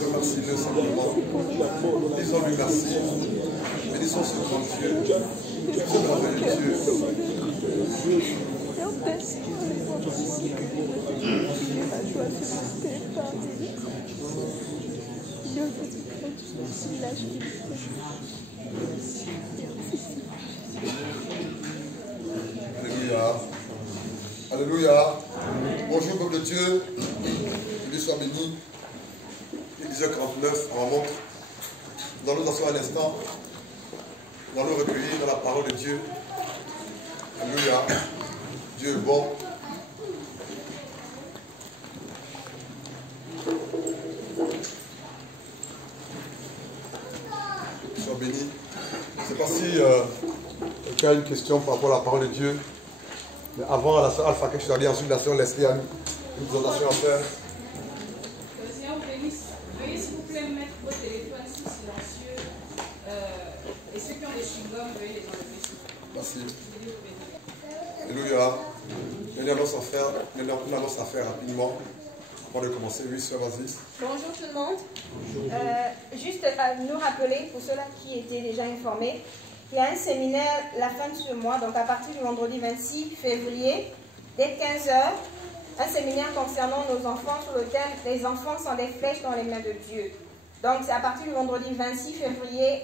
Remercie-le simplement. Disons-lui merci. Bénissons ce grand Dieu. Ce merveilleux Dieu. Alléluia. Alléluia. Bonjour, peuple de Dieu. Que Dieu soit béni. Il est 10h49 à ma montre. Nous allons nous asseoir un instant. Nous allons nous recueillir dans la parole de Dieu. Alléluia. Dieu est bon. sais pas si quelqu'un a une question par rapport à la parole de Dieu. Mais avant, la sœur Alpha, quelque chose à dire. Ensuite, la sœur Leslie a une présentation à faire. Que le Seigneur vous bénisse. Veuillez s'il vous plaît mettre vos téléphones sous silencieux. Et ceux qui ont des chewing-gums, veuillez les enlever. Merci. Alléluia. Il y a une annonce à faire rapidement. Avant de commencer, oui, sœur, vas-y. Bonjour tout le monde. Juste nous rappeler, pour ceux-là qui étaient déjà informés, qu'il y a un séminaire la fin de ce mois, donc à partir du vendredi 26 février, dès 15h, un séminaire concernant nos enfants sur le thème « Les enfants sont des flèches dans les mains de Dieu ». Donc c'est à partir du vendredi 26 février,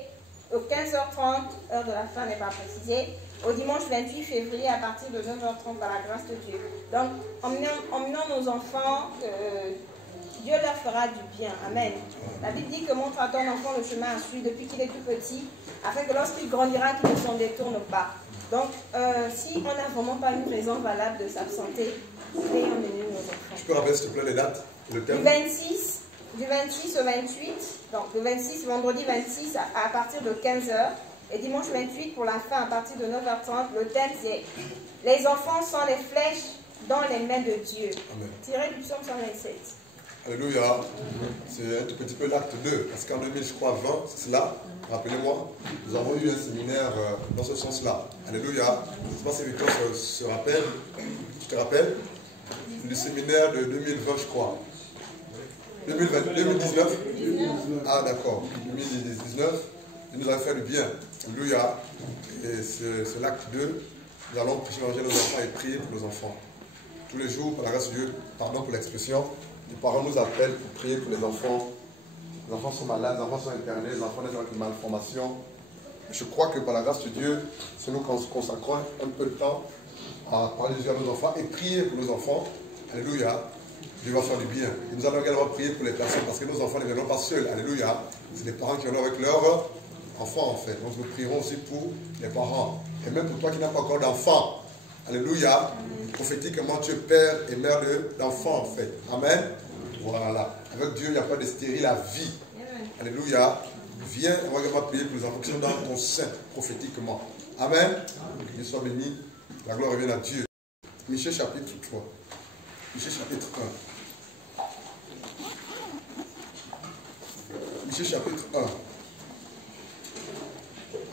au 15h30, heure de la fin n'est pas précisée, au dimanche 28 février à partir de 9h30 par la grâce de Dieu. Donc, emmenant nos enfants, Dieu leur fera du bien. Amen. La Bible dit que montre à ton enfant le chemin à suivre depuis qu'il est tout petit, afin que lorsqu'il grandira, qu'il ne s'en détourne pas. Donc, si on n'a vraiment pas une raison valable de s'absenter, veuillez emmener nos enfants. Je peux rappeler s'il te plaît les dates, le thème? Du 26 au 28, donc le 26, vendredi 26 à partir de 15h. Et dimanche 28 pour la fin à partir de 9h30, le thème c'est « Les enfants sont les flèches dans les mains de Dieu ». Tiré du psaume 127. Alléluia. C'est un tout petit peu l'acte 2. Parce qu'en 2000, je crois, 20, c'est cela. Rappelez-moi, nous avons eu un séminaire dans ce sens-là. Alléluia. Je ne sais pas si Victor se rappelle. Tu te rappelles? Du séminaire de 2020, je crois. 2019. Ah, d'accord. 2019. Il nous a fait du bien. Alléluia. Et c'est l'acte 2. Nous allons prêcher l'évangile à nos enfants et prier pour nos enfants. Tous les jours, par la grâce de Dieu, pardon pour l'expression, les parents nous appellent pour prier pour les enfants. Les enfants sont malades, les enfants sont internés, les enfants naissent avec une malformation. Je crois que par la grâce de Dieu, si nous consacrons un peu de temps à parler de Dieu à nos enfants et prier pour nos enfants, alléluia, Dieu va faire du bien. Et nous allons également prier pour les personnes parce que nos enfants ne viendront pas seuls, alléluia. C'est les parents qui viendront avec leurs enfants en fait. Donc nous prierons aussi pour les parents. Et même pour toi qui n'as pas encore d'enfants. Alléluia. Prophétiquement, tu es père et mère d'enfants en fait. Amen. Voilà. Avec Dieu, il n'y a pas de stérile à vie. Alléluia. Viens, on va également prier pour les enfants qui sont dans ton sein prophétiquement. Amen. Dieu soit béni. La gloire revient à Dieu. Michée chapitre 3. Michée chapitre 1. Michée chapitre 1.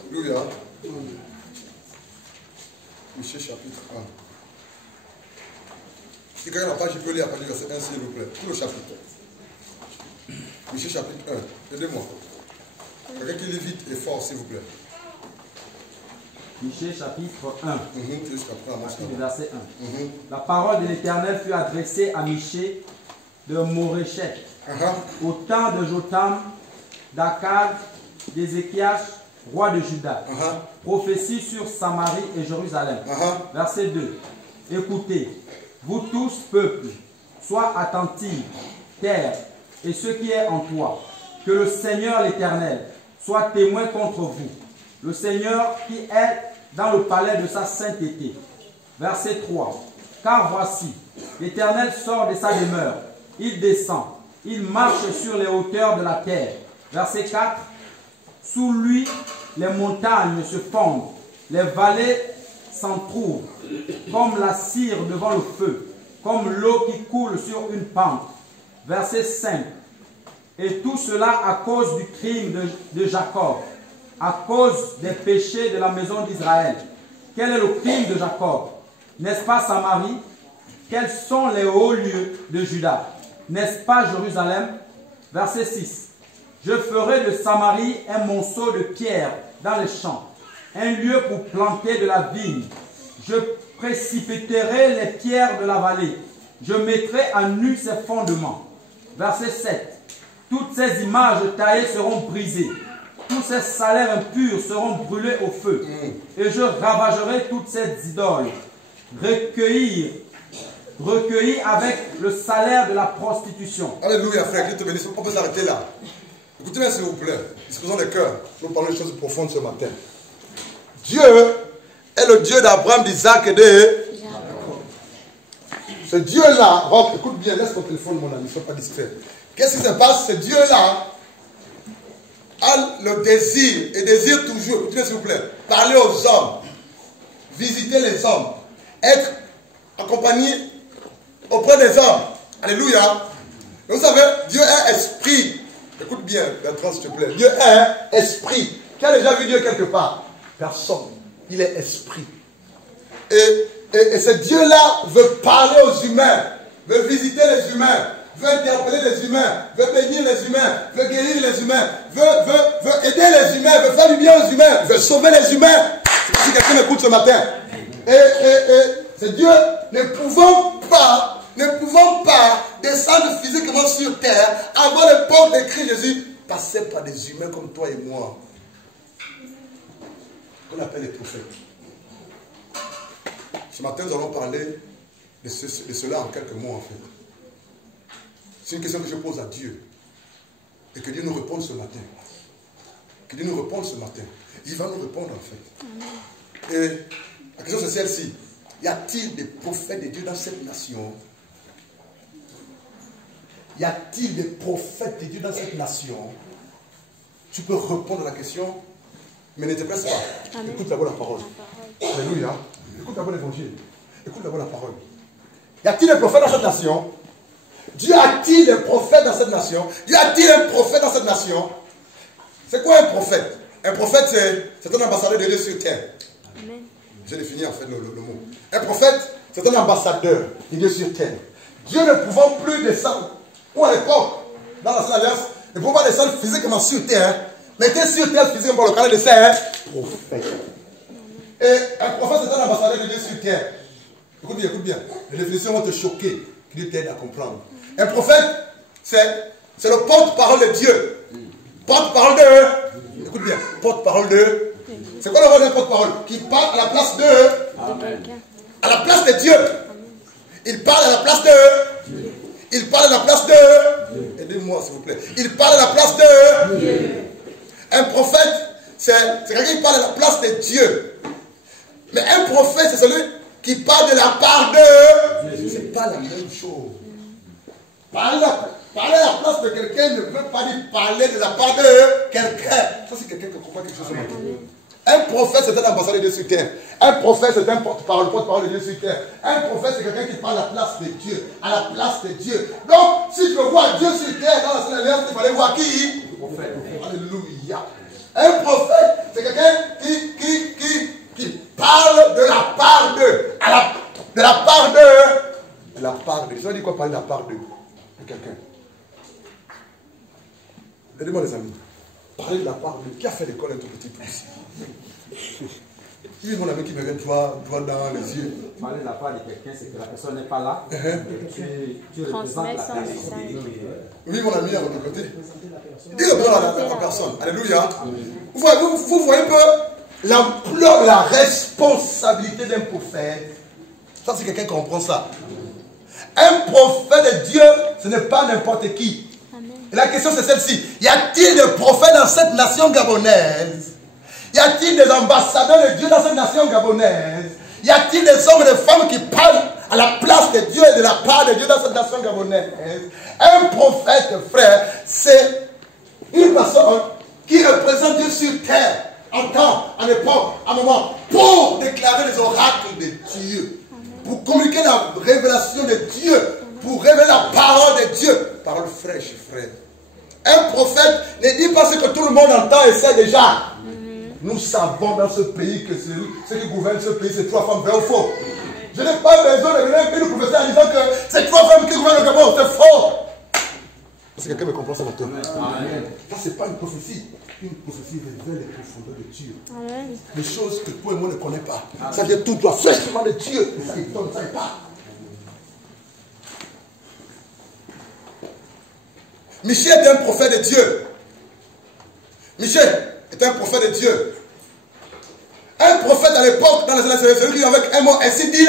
Alléluia. Michée chapitre 1. Si quelqu'un n'a pas, je peux lire à partir du verset 1 s'il vous plaît. Tout le chapitre. Michée chapitre 1. Aidez-moi. Quelqu'un qui lit vite et fort s'il vous plaît. Michée chapitre 1. Verset 1. La parole de l'Éternel fut adressée à Michée de Moréchet au temps de Jotam, d'Akab, d'Ézéchias, roi de Juda. Prophétie sur Samarie et Jérusalem. Verset 2. Écoutez, vous tous, peuples, sois attentifs, terre, et ce qui est en toi, que le Seigneur l'Éternel soit témoin contre vous. Le Seigneur qui est dans le palais de sa sainteté. Verset 3. Car voici, l'Éternel sort de sa demeure, il descend, il marche sur les hauteurs de la terre. Verset 4. Sous lui, les montagnes se fondent, les vallées s'entr'ouvrent, comme la cire devant le feu, comme l'eau qui coule sur une pente. Verset 5. Et tout cela à cause du crime de Jacob, à cause des péchés de la maison d'Israël. Quel est le crime de Jacob? N'est-ce pas Samarie? Quels sont les hauts lieux de Juda? N'est-ce pas Jérusalem? Verset 6. Je ferai de Samarie un monceau de pierre dans les champs, un lieu pour planter de la vigne. Je précipiterai les pierres de la vallée. Je mettrai à nu ses fondements. Verset 7. Toutes ces images taillées seront brisées. Tous ces salaires impurs seront brûlés au feu. Et je ravagerai toutes ces idoles. Recueillis avec le salaire de la prostitution. Alléluia, frère, Dieu te bénisse. On peut s'arrêter là. Écoutez-moi s'il vous plaît. Disposons les cœurs. Nous parlons de choses profondes ce matin. Dieu est le Dieu d'Abraham, d'Isaac et de Jacob. Ce Dieu-là, Rob, écoute bien, laisse ton téléphone mon ami, ne sois pas distrait. Qu'est-ce qui se passe? Ce Dieu-là a le désir, et désire toujours, écoutez s'il vous plaît, parler aux hommes, visiter les hommes, être accompagné auprès des hommes. Alléluia. Vous savez, Dieu est esprit. Écoute bien, Bertrand, s'il te plaît. Dieu est esprit. Qui a déjà vu Dieu quelque part? Personne. Il est esprit. Et ce Dieu-là veut parler aux humains, veut visiter les humains, veut interpeller les humains, veut bénir les humains, veut guérir les humains, veut aider les humains, veut faire du bien aux humains, veut sauver les humains. Si quelqu'un m'écoute ce matin. Et c'est Dieu, ne pouvons pas descendre physiquement sur terre avant le port de Christ Jésus, passer par des humains comme toi et moi. On appelle les prophètes. Ce matin, nous allons parler de cela en quelques mots, en fait. C'est une question que je pose à Dieu. Et que Dieu nous réponde ce matin. Que Dieu nous réponde ce matin. Il va nous répondre, en fait. Et la question, c'est celle-ci. Y a-t-il des prophètes de Dieu dans cette nation? Y a-t-il des prophètes de Dieu dans cette nation? Tu peux répondre à la question, mais ne te presse pas. Amen. Écoute d'abord la parole. Alléluia. Écoute d'abord l'évangile. Écoute d'abord la parole. Y a-t-il des prophètes dans cette nation? Dieu a-t-il des prophètes dans cette nation? Dieu a-t-il un prophète dans cette nation? C'est quoi un prophète? Un prophète, c'est un ambassadeur de Dieu sur terre. Amen. J'ai défini en fait le mot. Un prophète, c'est un ambassadeur de Dieu sur terre. Dieu ne pouvant plus descendre, ou à l'époque, dans l'ancienne alliance, ne pouvant pas descendre physiquement sur terre, mais était sur terre physiquement pour le canal de ses prophètes. Et un prophète, c'est un ambassadeur de Dieu sur terre. Écoute bien, écoute bien. Les définitions vont te choquer, qui Dieu t'aide à comprendre. Un prophète, c'est le porte-parole de Dieu. Porte-parole de... Écoute bien, porte-parole de... C'est quoi le rôle d'un porte-parole? Qui parle à la place de... Amen. À la place de Dieu. Il parle à la place de... Il parle à la place de... Aidez-moi s'il vous plaît. Il parle à la place de... Un prophète, c'est quelqu'un qui parle à la place de Dieu. Mais un prophète, c'est celui qui parle de la part de... C'est pas la même chose. Parler à la place de quelqu'un ne veut pas dire parler de la part de quelqu'un. Ça, c'est quelqu'un qui comprend quelque chose ce matin. Un prophète, c'est un ambassadeur de Dieu sur terre. Un prophète, c'est un porte-parole de Dieu sur terre. Un prophète, c'est quelqu'un qui parle à la place de Dieu. À la place de Dieu. Donc, si tu veux voir Dieu sur terre dans la Sainte Alliance, il fallait voir qui? Prophète. Alléluia. Un prophète, c'est quelqu'un qui parle de la part de. De la part de. De la part de. Je vais dire quoi parler de la part de quelqu'un. Aidez-moi les amis. Parler de la part de. Qui a fait l'école un tout petit peu ici? Il y a mon ami qui me vient droit dans les yeux. Parler de la part de quelqu'un, c'est que la personne n'est pas là. Tu représentes la personne. Oui, mon ami, à votre côté. Il représente la personne. Alléluia. Vous voyez un peu l'ampleur de la responsabilité d'un prophète. Ça, c'est quelqu'un qui comprend ça. Un prophète de Dieu, ce n'est pas n'importe qui. Et la question, c'est celle-ci. Y a-t-il des prophètes dans cette nation gabonaise? Y a-t-il des ambassadeurs de Dieu dans cette nation gabonaise? Y a-t-il des hommes et des femmes qui parlent à la place de Dieu et de la part de Dieu dans cette nation gabonaise? Un prophète, frère, c'est une personne qui représente Dieu sur terre, en temps, en époque, en moment, pour déclarer les oracles de Dieu, pour communiquer la révélation de Dieu, pour révéler la parole de Dieu. Parole fraîche, frère. Un prophète ne dit pas ce que tout le monde entend et sait déjà. Nous savons dans ce pays que ceux qui gouvernent ce pays, c'est 3 femmes, vrai ou faux? Je n'ai pas besoin de venir un pays nous professer en disant que c'est 3 femmes qui gouvernent le Gabon, c'est faux. Parce que quelqu'un me comprend ce matin. Ça, ce n'est pas une prophétie. Une prophétie révèle les profondeurs de Dieu. Amen. Les choses que toi et moi ne connaissons pas. Amen. Ça vient tout droit, fraîchement de Dieu. Ça ne donne, ça ne pas. Michel est un prophète de Dieu. Michel est un prophète de Dieu. Un prophète à l'époque, dans les années, c'est celui qui avec un mot, ainsi dit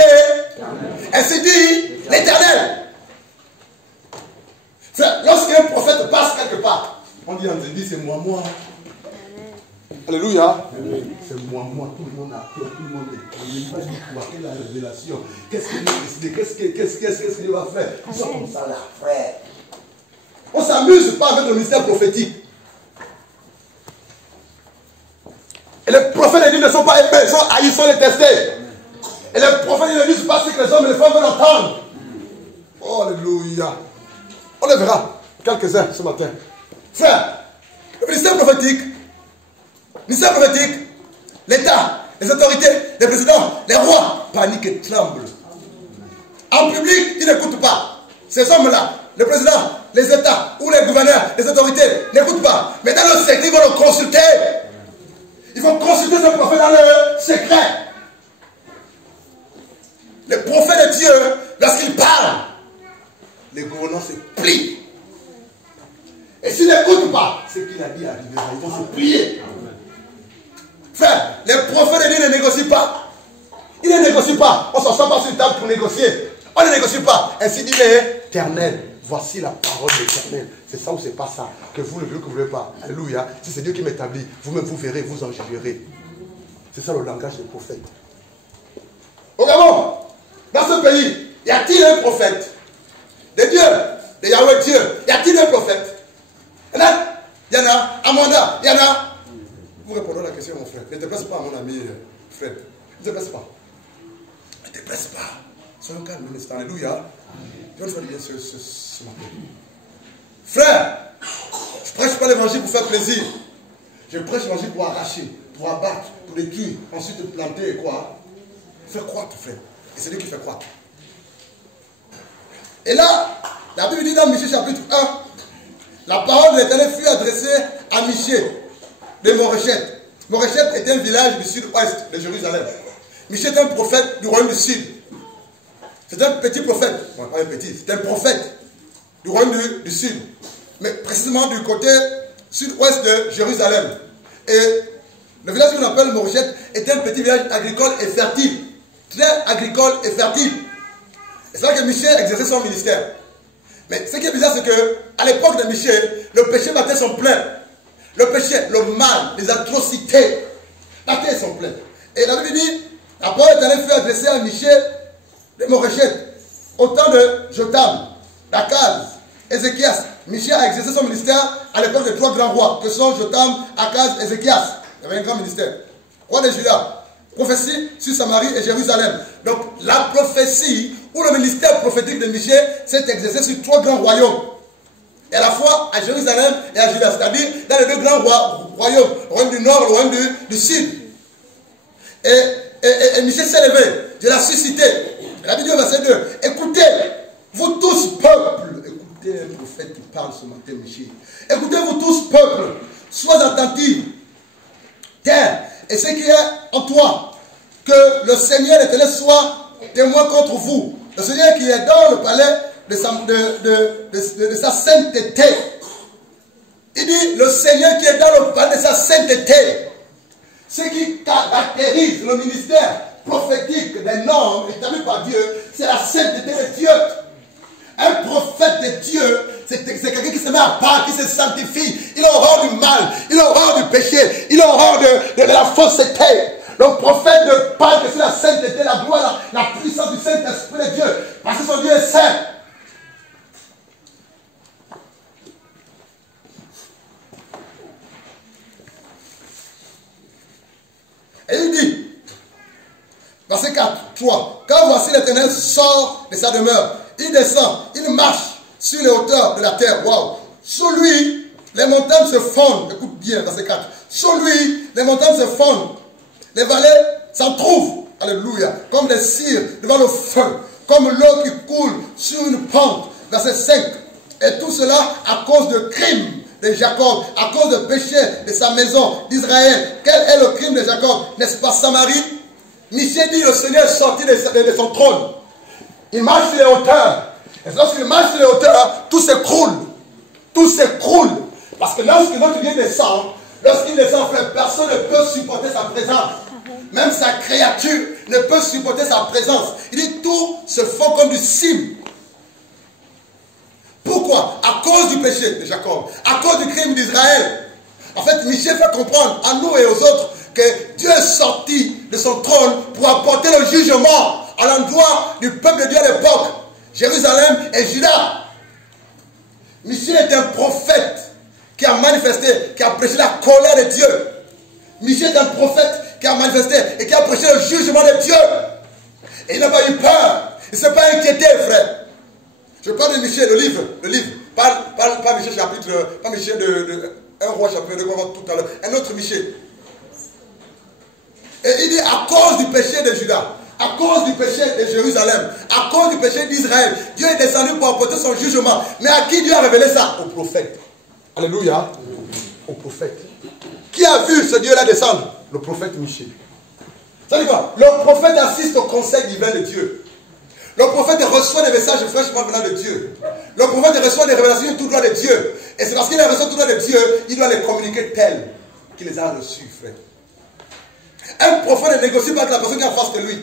l'Éternel. Lorsqu'un prophète passe quelque part, on dit, c'est moi. Alléluia. C'est moi, tout le monde a peur, tout le monde est. Il va dire quoi? Quelle est la révélation? Qu'est-ce qu'il a décidé? Qu'est-ce qu'il va faire? Ils sont comme ça là, frère. On ne s'amuse pas avec le mystère prophétique. Et les prophètes de Dieu ne sont pas aimés, ils sont haïs, ils sont détestés. Et les prophètes de Dieu ne disent pas ce que les hommes et les femmes veulent entendre. Oh, alléluia. On le verra, quelques-uns ce matin. Frère, le ministère prophétique, l'État, les autorités, les présidents, les rois paniquent et tremblent. En public, ils n'écoutent pas. Ces hommes-là, le président, les États ou les gouverneurs, les autorités, n'écoutent pas. Mais dans le secret, ils vont le consulter. Ils vont consulter ce prophète dans le secret. Les prophètes de Dieu, lorsqu'ils parlent, les gouvernants se plient. Et s'ils n'écoutent pas, ce qu'il a dit arrivera. Ils vont se plier. Frère, les prophètes de Dieu ne négocient pas. Ils ne négocient pas. On ne s'en sort pas sur une table pour négocier. On ne négocie pas. Ainsi dit l'Éternel. Voici la parole de l'Éternel. C'est ça ou c'est pas ça. Que vous le voulez, que vous ne voulez pas. Alléluia. Si c'est Dieu qui m'établit, vous-même vous verrez, vous en jugerez. C'est ça le langage des prophètes. Au Gabon, dans ce pays, y a-t-il un prophète de Dieu, de Yahweh Dieu? Y a-t-il un prophète? Il y en a. Amanda, il y en a. Vous répondez à la question, mon frère. Ne te presse pas, mon ami Fred. Ne te presse pas. Ne te presse pas. Soyons calmes un instant. Alléluia. Je vais faire bien ce matin. Frère, je ne prêche pas l'évangile pour faire plaisir. Je prêche l'évangile pour arracher, pour abattre, pour détruire, ensuite te planter et quoi? Faire croître, frère. Et c'est lui qui fait croître. Et là, la Bible dit dans Michée chapitre 1, la parole de l'Éternel fut adressée à Michée de Moréchet. Moréchet était un village du sud-ouest de Jérusalem. Michée était un prophète du royaume du sud. C'est un petit prophète. Bon, pas un petit, c'est un prophète du royaume du sud. Mais précisément du côté sud-ouest de Jérusalem. Et le village qu'on appelle Moréchet était un petit village agricole et fertile. Très agricole et fertile. Et c'est là que Michée exerçait son ministère. Mais ce qui est bizarre, c'est qu'à l'époque de Michée, le péché battait son plein. Le péché, le mal, les atrocités battaient son plein. Et la Bible dit, la parole d'Éternel fut adressée à Michée de Moréchet, au temps de Jotam, d'Akaz, Ézéchias. Michée a exercé son ministère à l'époque des 3 grands rois, que sont Jotam, Akaz, Ézéchias. Il y avait un grand ministère. Roi de Juda, prophétie sur Samarie et Jérusalem. Donc la prophétie ou le ministère prophétique de Michée s'est exercé sur 3 grands royaumes. Et à la fois à Jérusalem et à Juda, c'est-à-dire dans les 2 grands royaumes, le royaume du nord et le royaume du sud. Et Michée s'est levé, Dieu l'a suscité. La Bible dit au verset 2, écoutez, vous tous peuple, écoutez un prophète qui parle ce matin, Michée. Écoutez vous tous peuple, sois attentifs, terre, et ce qui est en toi, que le Seigneur l'Éternel soit témoin contre vous. Le Seigneur qui est dans le palais de sa sainteté. Il dit, le Seigneur qui est dans le palais de sa sainteté. Ce qui caractérise le ministère prophétique d'un homme établi par Dieu, c'est la sainteté de Dieu. Un prophète de Dieu, c'est quelqu'un qui se met à part, qui se sanctifie. Il a horreur du mal, il a horreur du péché, il a horreur de la fausseté. Le prophète ne parle que sur la sainteté, la gloire, la puissance du Saint-Esprit de Dieu. Parce que son Dieu est saint. Et il dit, verset 4, 3, quand voici l'Éternel sort de sa demeure, il descend, il marche sur les hauteurs de la terre. Waouh! Sous lui, les montagnes se fondent. Écoute bien, verset 4. Sous lui, les montagnes se fondent. Les vallées s'en trouvent. Alléluia. Comme des cires devant le feu. Comme l'eau qui coule sur une pente. Verset 5. Et tout cela à cause de crimes de Jacob, à cause de péché de sa maison d'Israël. Quel est le crime de Jacob? N'est-ce pas Samarie? Michée dit, le Seigneur est sorti de son trône. Il marche sur les hauteurs. Et lorsqu'il marche sur les hauteurs, tout s'écroule. Tout s'écroule. Parce que lorsque notre Dieu descend, lorsqu'il descend, frère, personne ne peut supporter sa présence. Même sa créature ne peut supporter sa présence. Il dit, tout se fond comme du cime. Pourquoi? À cause du péché de Jacob. À cause du crime d'Israël. En fait, Michée fait comprendre à nous et aux autres que Dieu est sorti de son trône pour apporter le jugement à l'endroit du peuple de Dieu à l'époque. Jérusalem et Juda. Michée est un prophète qui a manifesté, qui a prêché la colère de Dieu. Michée est un prophète qui a manifesté et qui a prêché le jugement de Dieu. Et il n'a pas eu peur. Il ne s'est pas inquiété, frère. Je parle de Michée, le livre. Pas Michée chapitre, pas Michée de 1 roi chapitre 2, tout à l'heure. Un autre Michée. Et il dit à cause du péché de Juda, à cause du péché de Jérusalem, à cause du péché d'Israël, Dieu est descendu pour apporter son jugement. Mais à qui Dieu a révélé ça? Au prophète. Alléluia. Au prophète. Qui a vu ce Dieu-là descendre? Le prophète Michée. Ça dit quoi? Le prophète assiste au conseil divin de Dieu. Le prophète reçoit des messages fraîchement venant de Dieu. Le prophète reçoit des révélations tout droit de Dieu. Et c'est parce qu'il a reçu tout droit de Dieu, il doit les communiquer tels qu'il les a reçus, frère. Un prophète ne négocie pas avec la personne qui est en face de lui.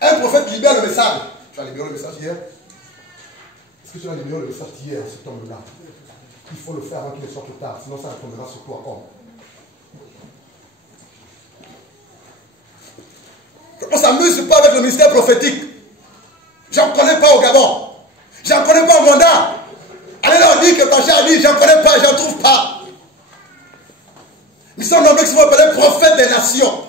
Un prophète libère le message. Tu as libéré le message hier? Est-ce que tu as libéré le message hier, cet homme-là? Il faut le faire avant qu'il ne soit trop tard, sinon ça retombera sur toi comme. On ne s'amuse pas avec le ministère prophétique. J'en connais pas au Gabon. J'en connais pas au Monda. Allez leur dire que Pacha a dit, j'en connais pas, j'en trouve pas. Ils sont nommés qui sont appelés prophètes des nations.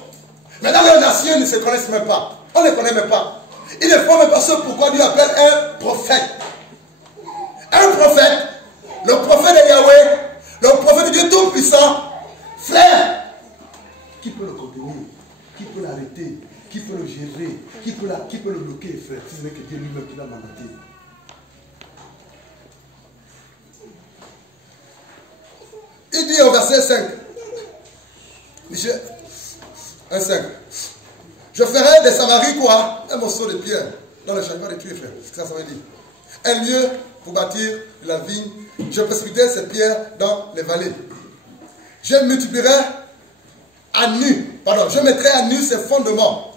Mais dans les nations, ils ne se connaissent même pas. On ne les connaît même pas. Ils ne font même pas ce pourquoi Dieu appelle un prophète. Un prophète, le prophète de Yahweh, le prophète de Dieu Tout-Puissant, frère, qui peut le contenir, qui peut l'arrêter, qui peut le gérer, qui peut le bloquer, frère, si ce n'est que Dieu lui-même qui l'a mandaté. Il dit au verset 5, Michel 1,5. Je ferai des Samaries quoi? Un morceau de pierre dans le charbon de tuer, frère. C'est ce que ça veut dire. Un lieu pour bâtir la vigne. Je précipiterai ces pierres dans les vallées. Je multiplierai à nu. Pardon, je mettrai à nu ses fondements.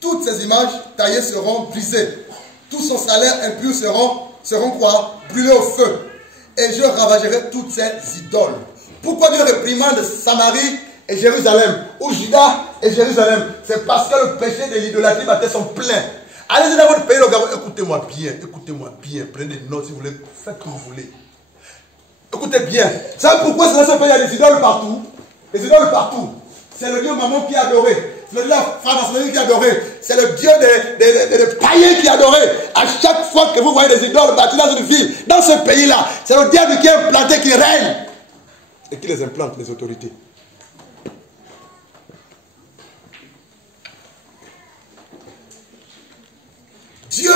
Toutes ces images taillées seront brisées. Tout son salaire impur seront quoi? Brûlés au feu. Et je ravagerai toutes ces idoles. Pourquoi Dieu réprimande Samarie et Jérusalem, ou Juda et Jérusalem? C'est parce que le péché de l'idolâtrie baptême sont pleins. Allez-y dans votre pays, le Gabon, écoutez-moi bien, prenez des notes si vous voulez, faites comme vous voulez. Écoutez bien. Vous savez pourquoi dans ce pays il y a des idoles partout? Les idoles partout. C'est le Dieu maman qui est adoré. C'est le Dieu de la franc-maçonnerie qui est adoré. C'est le Dieu des païens qui est adoré. À chaque fois que vous voyez des idoles bâties dans une ville, dans ce pays-là, c'est le diable qui est implanté, qui règne. Et qui les implante, les autorités. Dieu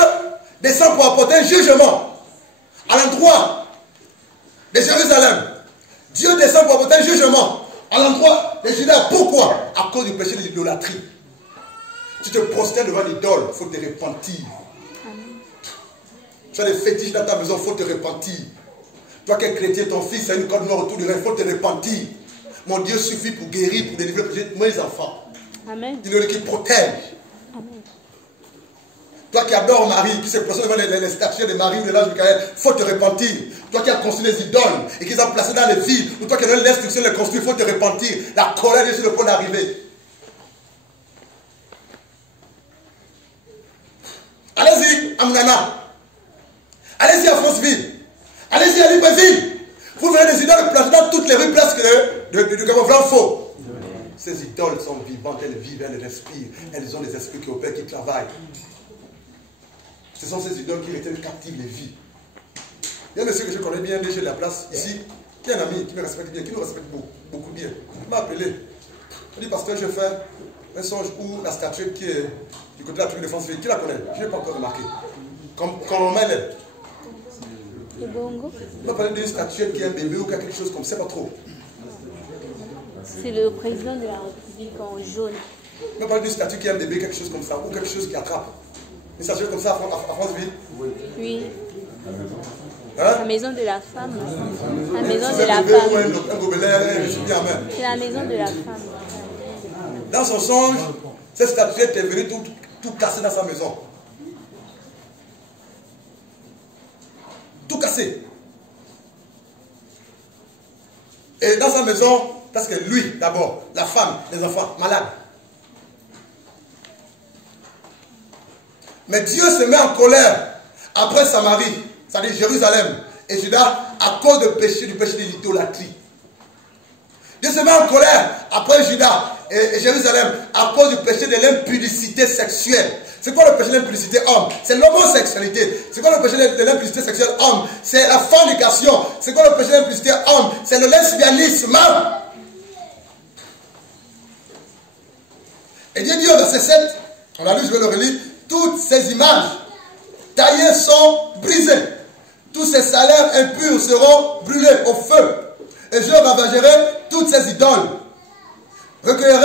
descend pour apporter un jugement à l'endroit de Jérusalem. Dieu descend pour apporter un jugement à l'endroit de Juda. Pourquoi? À cause du péché de l'idolâtrie. Tu te prosternes devant l'idole, il faut te repentir. Tu as des fétiches dans ta maison, il faut te repentir. Toi qui es chrétien, ton fils a une corde noire autour du rein, il faut te repentir. Mon Dieu suffit pour guérir, pour délivrer mes enfants. Amen. Il est qui protège. Amen. Toi qui adores Marie, qui se procède devant les statues de Marie ou de l'ange Michael, il faut te repentir. Toi qui as construit les idoles et qui les ont placées dans les villes, ou toi qui as donné l'instruction de les construire, il faut te repentir. La colère est sur le point d'arriver. Allez-y à Mounana. Allez-y à Franceville. Allez-y à Libreville. Vous verrez des idoles placées dans toutes les rues presque du Gabon. Vraiment faux. Ces idoles sont vivantes, elles vivent, elles respirent. Elles ont des esprits qui opèrent, qui travaillent. Ce sont ces idoles qui retiennent captives les vies. Il y a un monsieur que je connais bien, chez la place, ici, qui est un ami, qui me respecte bien, qui nous respecte beaucoup bien. Il m'a appelé. Il dit, pasteur, je fais un songe où la statue qui est du côté de la tribu de France, qui la connaît? Je n'ai pas encore remarqué. Comment elle est? Il m'a parlé d'une statue qui est un bébé ou quelque chose comme ça, pas trop. C'est le président de la République en jaune. Il m'a parlé d'une statue qui est un bébé, quelque chose comme ça, ou quelque chose qui attrape. Une statue comme ça à Franceville? Oui. Hein? La maison de la femme. La maison de la femme. Un gobelin, je suis bien même. C'est la maison de la femme. Dans son songe, cette statue est venue tout casser dans sa maison. Tout cassé. Et dans sa maison, parce que lui, d'abord, la femme, les enfants, malades. Mais Dieu se met en colère après Samarie, c'est-à-dire Jérusalem et Juda, à cause du péché de l'idolâtrie. Dieu se met en colère après Juda et Jérusalem à cause du péché de l'impudicité sexuelle. C'est quoi le péché de l'impudicité homme? C'est l'homosexualité. C'est quoi le péché de l'impudicité sexuelle homme? C'est la fornication. C'est quoi le péché de l'impudicité homme? C'est le lesbianisme. Et Dieu dit au verset 7, on a lu, je vais le relire, toutes ces images taillées sont brisées. Tous ces salaires impurs seront brûlés au feu. Et je ravagerai toutes ces idoles. Recueille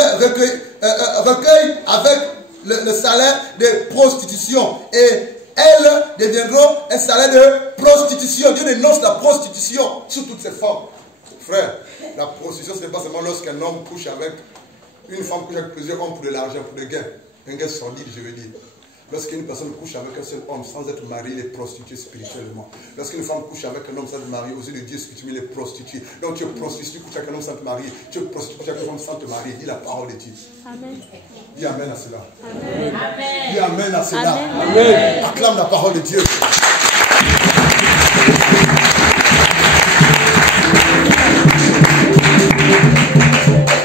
avec le salaire de prostitution. Et elles deviendront un salaire de prostitution. Dieu dénonce la prostitution sous toutes ses formes. Frère, la prostitution, ce n'est pas seulement lorsqu'un homme couche avec une femme, couche avec plusieurs hommes pour de l'argent, pour des gains. Un gain sordide, je veux dire. Lorsqu'une personne couche avec un seul homme sans être marié, il est prostitué spirituellement. Lorsqu'une femme couche avec un homme sans être marié, aux yeux de Dieu spirituellement, il est prostitué. Donc tu es prostitué, tu couches avec un homme sans te marier. Tu es prostitué, tu couches avec une femme sans te marier. Dis la parole de Dieu. Amen. Dis Amen à cela. Amen. Dis Amen à cela. Amen. Acclame la parole de Dieu.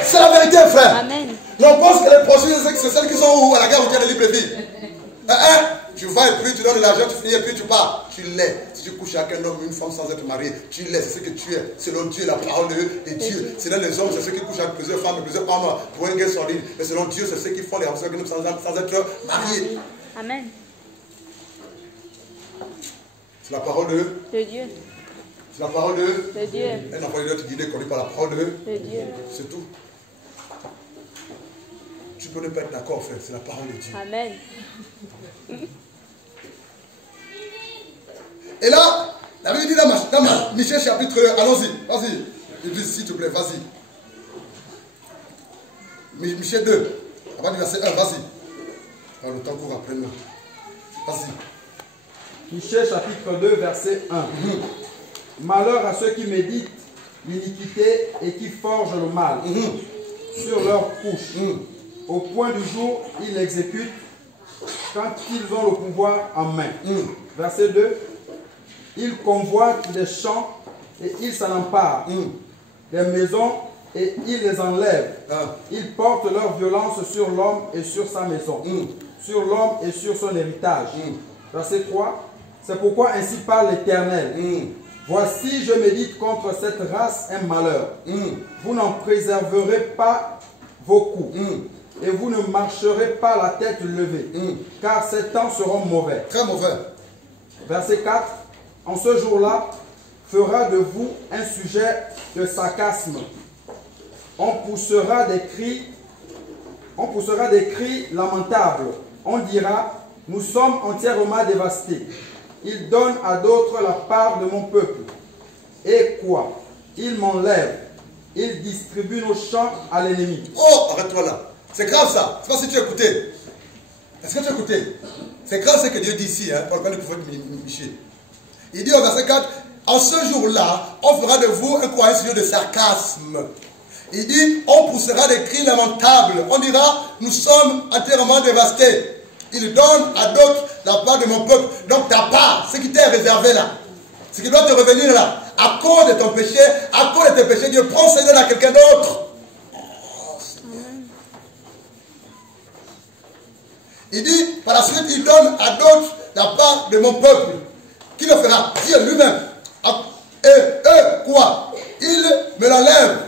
C'est la vérité, frère. Amen. On pense que les prostituées, c'est celles qui sont où à la gare où tu as de Libreville. Tu vas et puis tu donnes de l'argent, tu finis et puis tu pars. Tu l'es. Si tu couches avec un homme, une femme sans être marié, tu l'es. C'est ce que tu es. Selon Dieu, la parole de Dieu. Selon les hommes, c'est ceux qui couchent avec plusieurs femmes et plusieurs hommes pour un gain solide. Mais selon Dieu, c'est ceux qui font les hommes sans être mariés. Amen. C'est la parole de Dieu. C'est la parole de Dieu. Un enfant de Dieu guidé conduit par la parole de Dieu. C'est tout. Tu peux ne pas être d'accord, frère. C'est la parole de Dieu. Amen. Et là, la Bible dit dans Michée chapitre 1, allons-y, vas-y. Église, s'il te plaît, vas-y. Michée 2, à partir du verset 1, vas-y. Alors, le temps court après nous. Vas-y. Michée chapitre 2, verset 1. Malheur à ceux qui méditent l'iniquité et qui forgent le mal sur leur couche. Au point du jour, ils l'exécutent quand ils ont le pouvoir en main. Verset 2. Ils convoitent des champs et ils s'en emparent. Des maisons et ils les enlèvent. Ils portent leur violence sur l'homme et sur sa maison. Sur l'homme et sur son héritage. Verset 3. C'est pourquoi ainsi parle l'Éternel. Voici, je médite contre cette race un malheur. Vous n'en préserverez pas vos coups. Et vous ne marcherez pas la tête levée, car ces temps seront mauvais. Très mauvais. Verset 4. En ce jour-là, fera de vous un sujet de sarcasme. On poussera des cris lamentables. On dira, nous sommes entièrement dévastés. Il donne à d'autres la part de mon peuple. Et quoi? Il m'enlève. Il distribue nos champs à l'ennemi. Oh, arrête-toi là. C'est grave ça. C'est pas si tu as écouté. Est-ce que tu as écouté? C'est grave ce que Dieu dit ici, pour le plan du prophète Michée. Il dit au verset 4, en ce jour-là, on fera de vous un sujet de sarcasme. Il dit, on poussera des cris lamentables. On dira, nous sommes entièrement dévastés. Il donne à d'autres la part de mon peuple. Donc ta part, ce qui t'est réservé là, ce qui doit te revenir là, à cause de ton péché, à cause de tes péchés, Dieu prend ça et donne à quelqu'un d'autre. Il dit, par la suite, il donne à d'autres la part de mon peuple. Qui le fera? Dieu lui-même. Et eux, quoi? Il me l'enlève.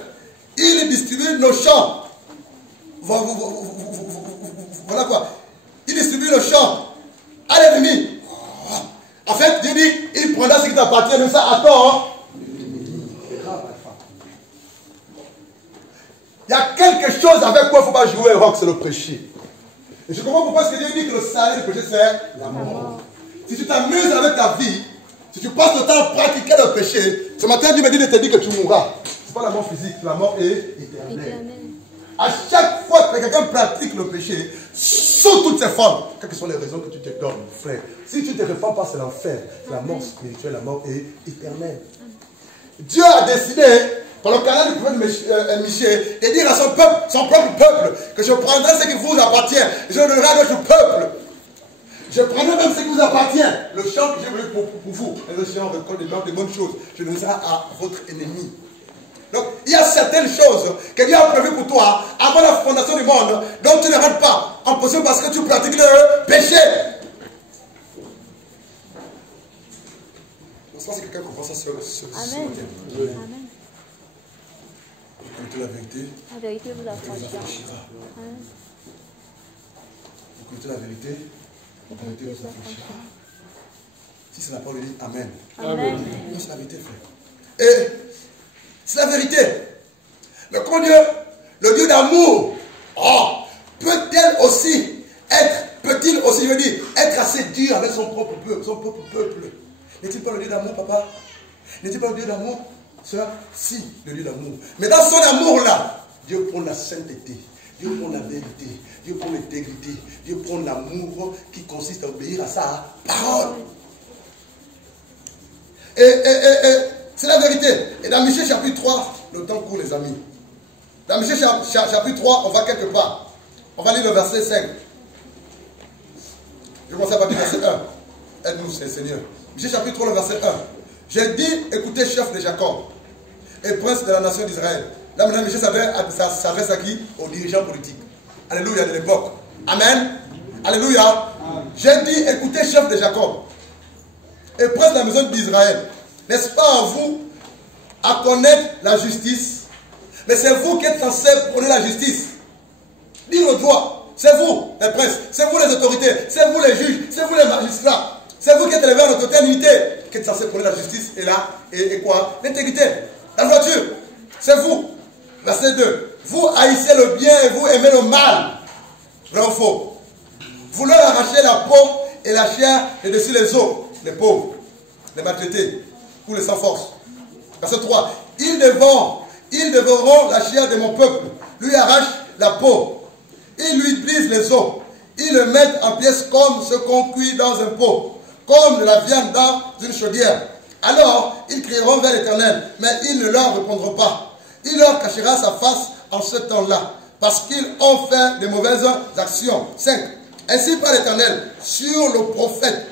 Il distribue nos champs. Voilà quoi. Il distribue nos champs à l'ennemi. En fait, Dieu dit, il prendra ce qui t'appartient, mais ça à tort. Il y a quelque chose avec quoi il ne faut pas jouer, rock, c'est le péché. Et je comprends pourquoi Dieu dit que le salaire du péché, c'est la mort. Si tu t'amuses avec ta vie, si tu passes le temps à pratiquer le péché, ce matin Dieu me dit de te dire que tu mourras. Ce n'est pas la mort physique, la mort est éternelle. À chaque fois que quelqu'un pratique le péché, sous toutes ses formes, quelles que soient les raisons que tu te donnes, frère, si tu ne te réformes pas, c'est l'enfer. C'est la mort spirituelle, la mort est éternelle. Dieu a décidé, par le canal du prophète Michée, de dire à son peuple, son propre peuple, que je prendrai ce qui vous appartient, et je le donnerai à notre peuple. Je prendrai même ce qui vous appartient, le champ que j'ai voulu pour vous. Et le champ récolte des bonnes choses. Je le donnerai à votre ennemi. Donc, il y a certaines choses que Dieu a prévues pour toi avant la fondation du monde, dont tu ne rentres pas en position parce que tu pratiques le péché. Je pense que quelqu'un comprend ça ce Amen. matin. Amen. Vous connaissez la vérité. La vérité vous Vous affranchira. affranchira. Amen. Vous connaissez la vérité. La vérité vous affranchira. Si c'est la parole, dit Amen. Amen. Non, c'est la vérité, frère. Et c'est la vérité. Le grand Dieu, le Dieu d'amour, peut-il aussi, je veux dire, être assez dur avec son propre peuple. N'est-il pas le Dieu d'amour, papa? N'est-il pas le Dieu d'amour, sœur? Si, le Dieu d'amour. Mais dans son amour-là, Dieu prend la sainteté, Dieu prend la vérité, Dieu prend l'intégrité, Dieu prend l'amour qui consiste à obéir à sa parole. Et c'est la vérité. Et dans Michée chapitre 3, le temps court, les amis. Dans Michée chapitre 3, on va quelque part. On va lire le verset 5. Je commence à partir du verset 1. Aide-nous, Seigneur. Michée chapitre 3, le verset 1. J'ai dit, écoutez, chef de Jacob et prince de la nation d'Israël. Là, maintenant, Michée s'adresse à qui? Aux dirigeants politiques. Alléluia, de l'époque. Amen. Alléluia. J'ai dit, écoutez, chef de Jacob et prince de la maison d'Israël. N'est-ce pas à vous à connaître la justice? Mais c'est vous qui êtes censés prôner la justice. Dire le droit. C'est vous, les princes. C'est vous, les autorités. C'est vous, les juges. C'est vous, les magistrats. C'est vous qui êtes élevés en autorité et en unité. Qui êtes censés prôner la justice et quoi? L'intégrité. La droiture. C'est vous. Verset 2. Vous haïssez le bien et vous aimez le mal. Vrai ou faux? Vous leur arrachez la peau et la chair et dessus les os. Les pauvres, les maltraités, ou les sans force. Verset 3. Ils dévoreront la chair de mon peuple, lui arrachent la peau, ils lui brisent les os, ils le mettent en pièces comme ce qu'on cuit dans un pot, comme de la viande dans une chaudière. Alors, ils crieront vers l'Éternel, mais il ne leur répondra pas. Il leur cachera sa face en ce temps-là, parce qu'ils ont fait de mauvaises actions. 5. Ainsi par l'Éternel, sur le prophète.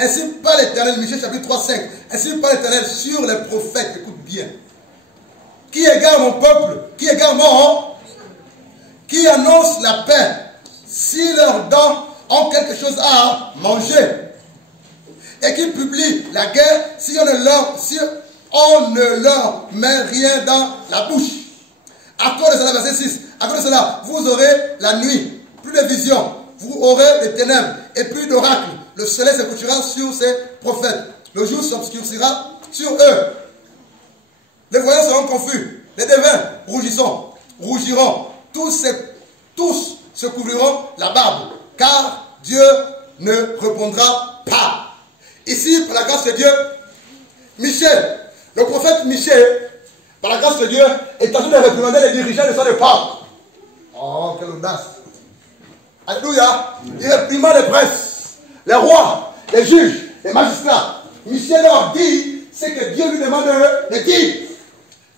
Ainsi par l'Éternel, Michée chapitre 3, 5. Ainsi par l'Éternel sur les prophètes, écoute bien. Qui égare mon peuple, qui égare mon, qui annonce la paix, si leurs dents ont quelque chose à manger, et qui publie la guerre, si on ne leur met rien dans la bouche. À cause de cela, verset 6, à cause de cela, vous aurez la nuit, plus de visions, vous aurez des ténèbres et plus d'oracles. Le soleil se couchera sur ses prophètes. Le jour s'obscurcira sur eux. Les voyants seront confus. Les devins rougiront. Tous se couvriront la barbe. Car Dieu ne répondra pas. Ici, par la grâce de Dieu, Michée, le prophète Michée, par la grâce de Dieu, est en train de réprimander les dirigeants de son époque. Oh, quelle audace. Alléluia. Il réprimande les princes, les rois, les juges, les magistrats. Michée leur dit ce que Dieu lui demande de dire.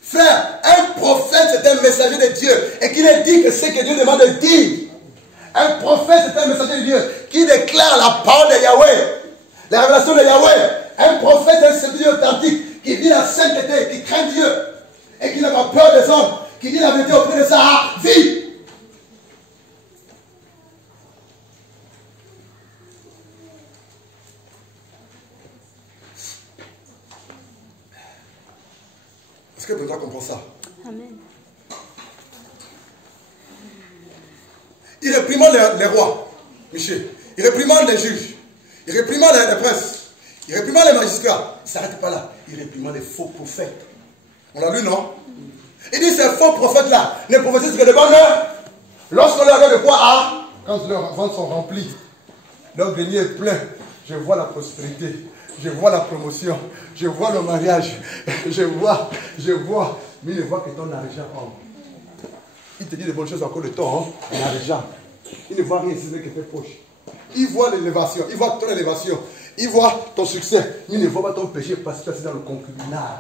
Frère, un prophète c'est un messager de Dieu et qui ne dit que ce que Dieu demande de dire. Un prophète c'est un messager de Dieu qui déclare la parole de Yahweh, la révélation de Yahweh. Un prophète c'est un serviteur authentique qui dit la sainteté, qui craint Dieu et qui n'a pas peur des hommes, qui dit la vérité auprès de sa vie. Est-ce que Benoît comprend ça? Amen. Il réprimande les rois, Michée. Il réprimande les juges. Il réprimande les princes. Il réprimande les magistrats. Il ne s'arrête pas là. Il réprimande les faux prophètes. On l'a lu, non? Il dit ces faux prophètes-là ne prophétisent que de bonheur. Lorsqu'on leur donne de quoi quand leurs ventes sont remplies, leur grenier est plein. Je vois la prospérité. Je vois la promotion, je vois le mariage, je vois, mais il ne voit que ton argent. Il te dit des bonnes choses encore de ton argent. Il ne voit rien si ce n'est que tes poches. Il voit l'élévation, il voit ton élévation, il voit ton succès. Il ne voit pas ton péché parce que tu es assis dans le concubinage.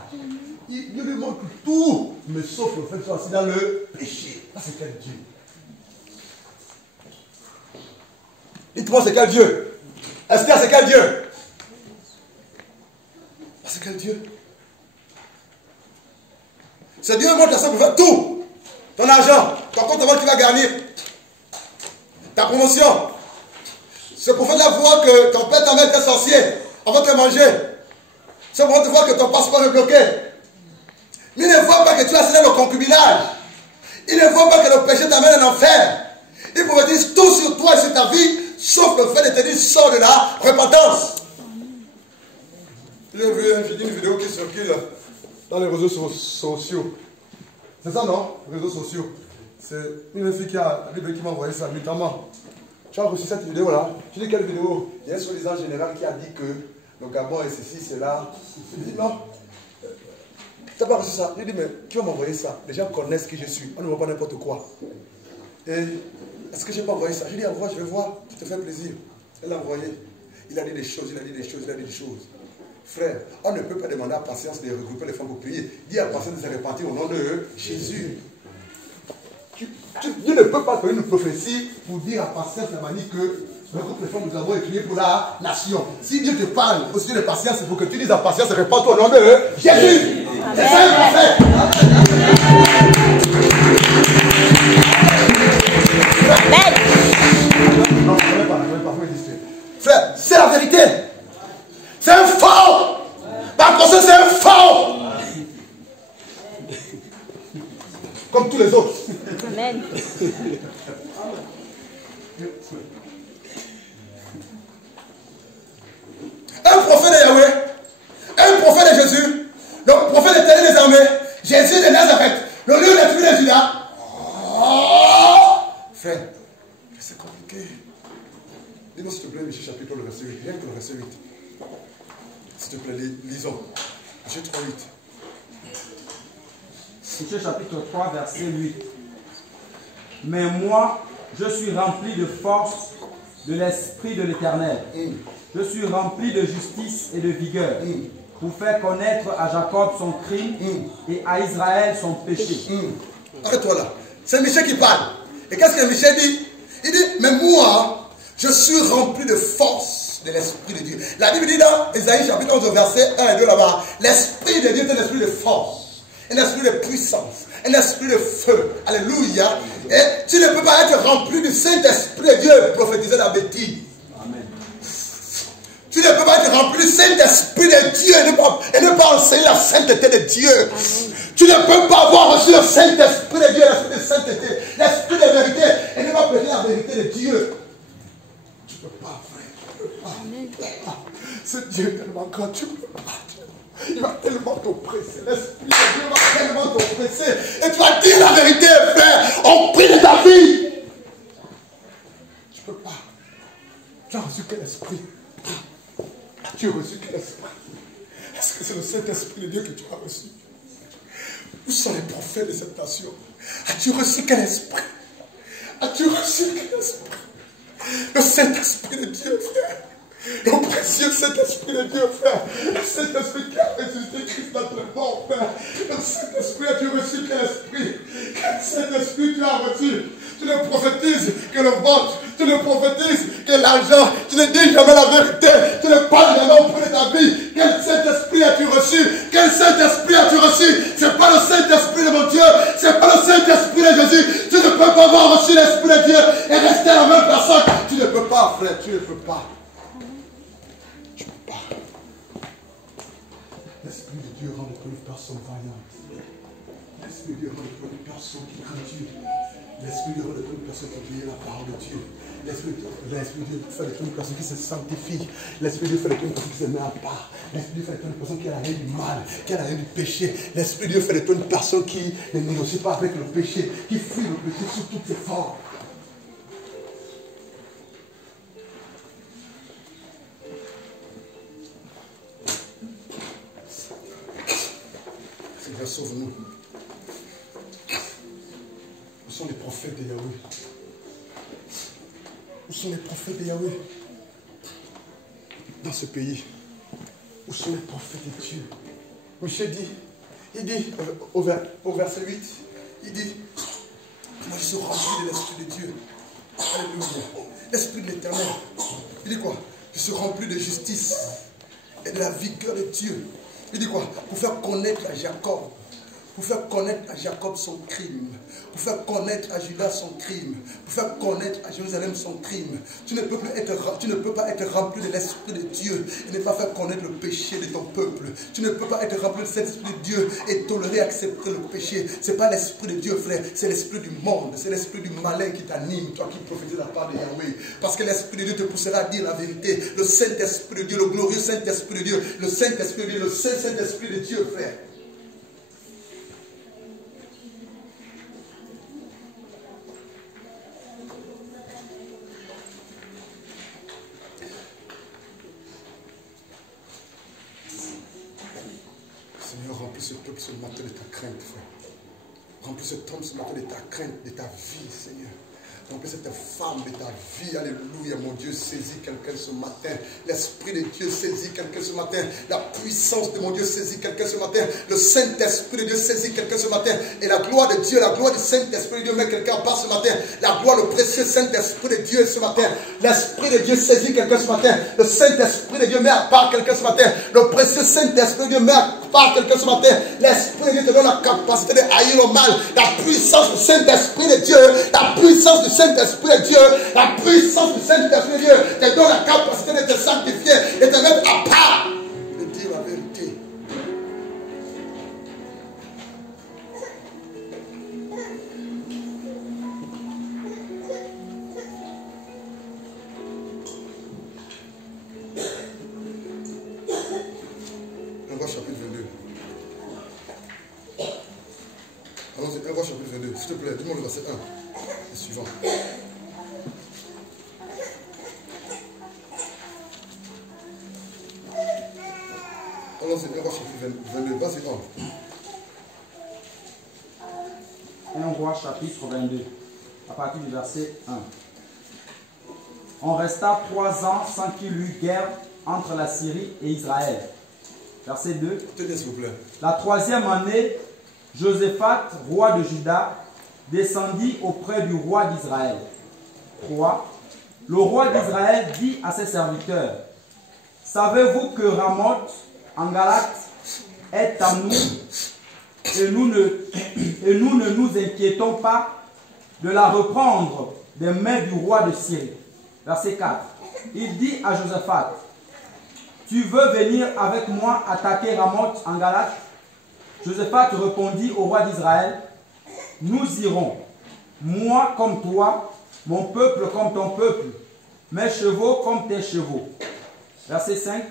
Il lui montre tout, mais sauf le fait que tu es assis dans le péché. Ça, c'est quel Dieu? Dites-moi, c'est quel Dieu? Esther, c'est quel Dieu? C'est quel Dieu? C'est Dieu montre la seule pour faire tout. Ton argent, ton compte en banque qui va gagner. Ta promotion. Ce prophète-là voit que ton père, ta mère est sorcier. On va te manger. Ce prophète voit que ton passeport est bloqué. Mais il ne voit pas que tu as assis dans le concubinage. Il ne voit pas que le péché t'amène en enfer. Il prophétise tout sur toi et sur ta vie, sauf le fait de te dire sors de la repentance. J'ai vu une vidéo qui circule dans les réseaux sociaux. C'est ça, non? Les réseaux sociaux. C'est une fille qui m'a envoyé ça, notamment. Tu as reçu cette vidéo-là? Tu dis quelle vidéo? Il y a un soi-disant général qui a dit que le Gabon est ceci, cela. Je dis non. Tu n'as pas reçu ça? Je dis mais qui va m'envoyer ça? Les gens connaissent qui je suis. On ne voit pas n'importe quoi. Et est-ce que je n'ai pas envoyé ça? Je dis envoie, je vais voir. Tu te fais plaisir. Elle l'a envoyé. Il a dit des choses, il a dit des choses, il a dit des choses. Frère, on ne peut pas demander à Patience de regrouper les femmes pour prier. Dis à Patience de se repentir au nom de Jésus. Dieu ne peut pas faire une prophétie pour dire à Patience la manie que regroupe les femmes, nous avons écrit pour la nation. Si Dieu te parle au sujet de Patience, c'est pour que tu dises à Patience, répands-toi au nom de Jésus. C'est ça le prophète. Non, je ne vais pas me distraire. Frère, c'est la vérité. C'est un faux. Par contre, c'est un faux. Comme tous les autres. Amen. Un prophète de Yahweh, un prophète de Jésus, le prophète éternel des armées, Jésus de Nazareth, le lieu de la tribu de Judas. Oh! Frère, c'est compliqué. Dis-moi s'il te plaît, Michel chapitre le verset 8. Rien que le verset 8. S'il te plaît, lisons. Michel 3, 8. Michel chapitre 3, verset 8. Mais moi, je suis rempli de force de l'Esprit de l'Éternel. Je suis rempli de justice et de vigueur pour faire connaître à Jacob son crime et à Israël son péché. Arrête-toi là. C'est Michel qui parle. Et qu'est-ce que Michel dit? Il dit, mais moi, je suis rempli de force de l'Esprit de Dieu. La Bible dit dans Ésaïe chapitre 11, verset 1 et 2 là-bas, l'Esprit de Dieu est un esprit de force, un esprit de puissance, un esprit de feu. Alléluia. Et tu ne peux pas être rempli du Saint-Esprit de Dieu et prophétiser la bêtise. Amen. Tu ne peux pas être rempli du Saint-Esprit de Dieu et ne pas enseigner la sainteté de Dieu. Amen. Tu ne peux pas avoir reçu le Saint-Esprit de Dieu, l'esprit de sainteté, l'esprit de vérité et ne pas prêcher la vérité de Dieu. Tu ne peux pas, frère. Tu peux pas. Ce Dieu est tellement grand, tu ne peux pas. Il va tellement t'oppresser. L'Esprit de Dieu va tellement t'oppresser. Et tu vas dire la vérité, frère. On prie de ta vie. Tu ne peux pas. Tu as reçu quel esprit? Tu as reçu quel esprit? Est-ce que c'est le Saint-Esprit de Dieu que tu as reçu? Où sont les prophètes de cette nation? As-tu reçu quel esprit? As-tu reçu quel esprit? Le Saint-Esprit de Dieu, frère. Le précieux Saint-Esprit de Dieu, frère. Le Saint-Esprit qui a ressuscité Christ notre mort, frère. Le Saint-Esprit, as-tu reçu quel esprit? Quel Saint-Esprit tu as reçu? Tu ne prophétises que le ventre. Tu ne prophétises que l'argent. Tu ne dis jamais la vérité. Tu ne parles jamais auprès de ta vie. Quel Saint-Esprit as-tu reçu? Quel Saint-Esprit as-tu reçu? Ce n'est pas le Saint-Esprit de mon Dieu. Ce n'est pas le Saint-Esprit de Jésus. Tu ne peux pas avoir reçu l'Esprit de Dieu et rester la même personne. Tu ne peux pas, frère. Tu ne peux pas. Tu ne peux pas. L'Esprit de Dieu rend une personne vaillante. L'Esprit de Dieu rend une personne qui craint Dieu. L'Esprit de Dieu rend une personne qui obéit la parole de Dieu. L'Esprit de Dieu fait de une personne qui se sanctifie. L'Esprit de Dieu fait de une personne qui se met à part. L'Esprit de Dieu fait de une personne qui a rien du mal, qui a rien du péché. L'Esprit de Dieu fait de toi une personne qui ne négocie pas avec le péché, qui fuit le péché sous toutes ses formes. Seigneur, sauve-nous. Où sont les prophètes de Yahweh? Où sont les prophètes de Yahweh? Dans ce pays. Où sont les prophètes de Dieu? Michel dit, il dit au verset 8, il dit, moi je suis rempli de l'Esprit de Dieu. Alléluia. L'Esprit de l'Éternel. Il dit quoi? Je suis rempli de justice et de la vigueur de Dieu. Il dit quoi? Pour faire connaître à Jacob. pour faire connaître à Jacob son crime, pour faire connaître à Judas son crime, pour faire connaître à Jérusalem son crime. Tu ne peux pas être rempli de l'Esprit de Dieu et ne pas faire connaître le péché de ton peuple. Tu ne peux pas être rempli de cet Esprit de Dieu et tolérer, accepter le péché. Ce n'est pas l'Esprit de Dieu, frère, c'est l'Esprit du monde, c'est l'Esprit du malin qui t'anime, toi qui prophétises la part de Yahweh. Parce que l'Esprit de Dieu te poussera à dire la vérité. Le Saint-Esprit de Dieu, le glorieux Saint-Esprit de Dieu, le Saint-Esprit de Dieu, le Saint-Esprit de Dieu, frère. Seigneur, remplis ce peuple ce matin de ta crainte, frère. Remplis cet homme ce matin de ta crainte, de ta vie, Seigneur. Remplis cette femme de ta vie. Alléluia, mon Dieu, saisis quelqu'un ce matin. L'Esprit de Dieu saisit quelqu'un ce matin. La puissance de mon Dieu saisit quelqu'un ce matin. Le Saint-Esprit de Dieu saisit quelqu'un ce matin. Et la gloire de Dieu, la gloire du Saint-Esprit de Dieu met quelqu'un en part ce matin. La gloire, le précieux Saint-Esprit de Dieu ce matin. L'Esprit de Dieu saisit quelqu'un ce matin. Le Saint-Esprit de Dieu met à part quelqu'un ce matin. Le précieux Saint-Esprit de Dieu met à part quelqu'un ce matin. L'Esprit de Dieu te donne la capacité de haïr le mal. La puissance du Saint-Esprit de Dieu. La puissance du Saint-Esprit de Dieu, la puissance du Saint-Esprit de Dieu te donne la capacité de te sanctifier et de te mettre à part, de dire la vérité. Un roi chapitre 22. Allons-y, un roi chapitre 22. S'il te plaît, dis-moi le verset 1. Le suivant. Allons-y, un roi chapitre 22. Vas-y, on. Un roi chapitre 22, à partir du verset 1. On resta 3 ans sans qu'il y eût guerre entre la Syrie et Israël. Verset 2. Tenez, s'il vous plaît. La 3e année, Josaphat, roi de Juda, descendit auprès du roi d'Israël. 3. Le roi d'Israël dit à ses serviteurs, savez-vous que Ramoth en Galate est à nous et nous ne nous inquiétons pas de la reprendre des mains du roi de Syrie. Verset 4. Il dit à Josaphat, tu veux venir avec moi attaquer Ramoth en Galate? Josaphat répondit au roi d'Israël, nous irons, moi comme toi, mon peuple comme ton peuple, mes chevaux comme tes chevaux. Verset 5.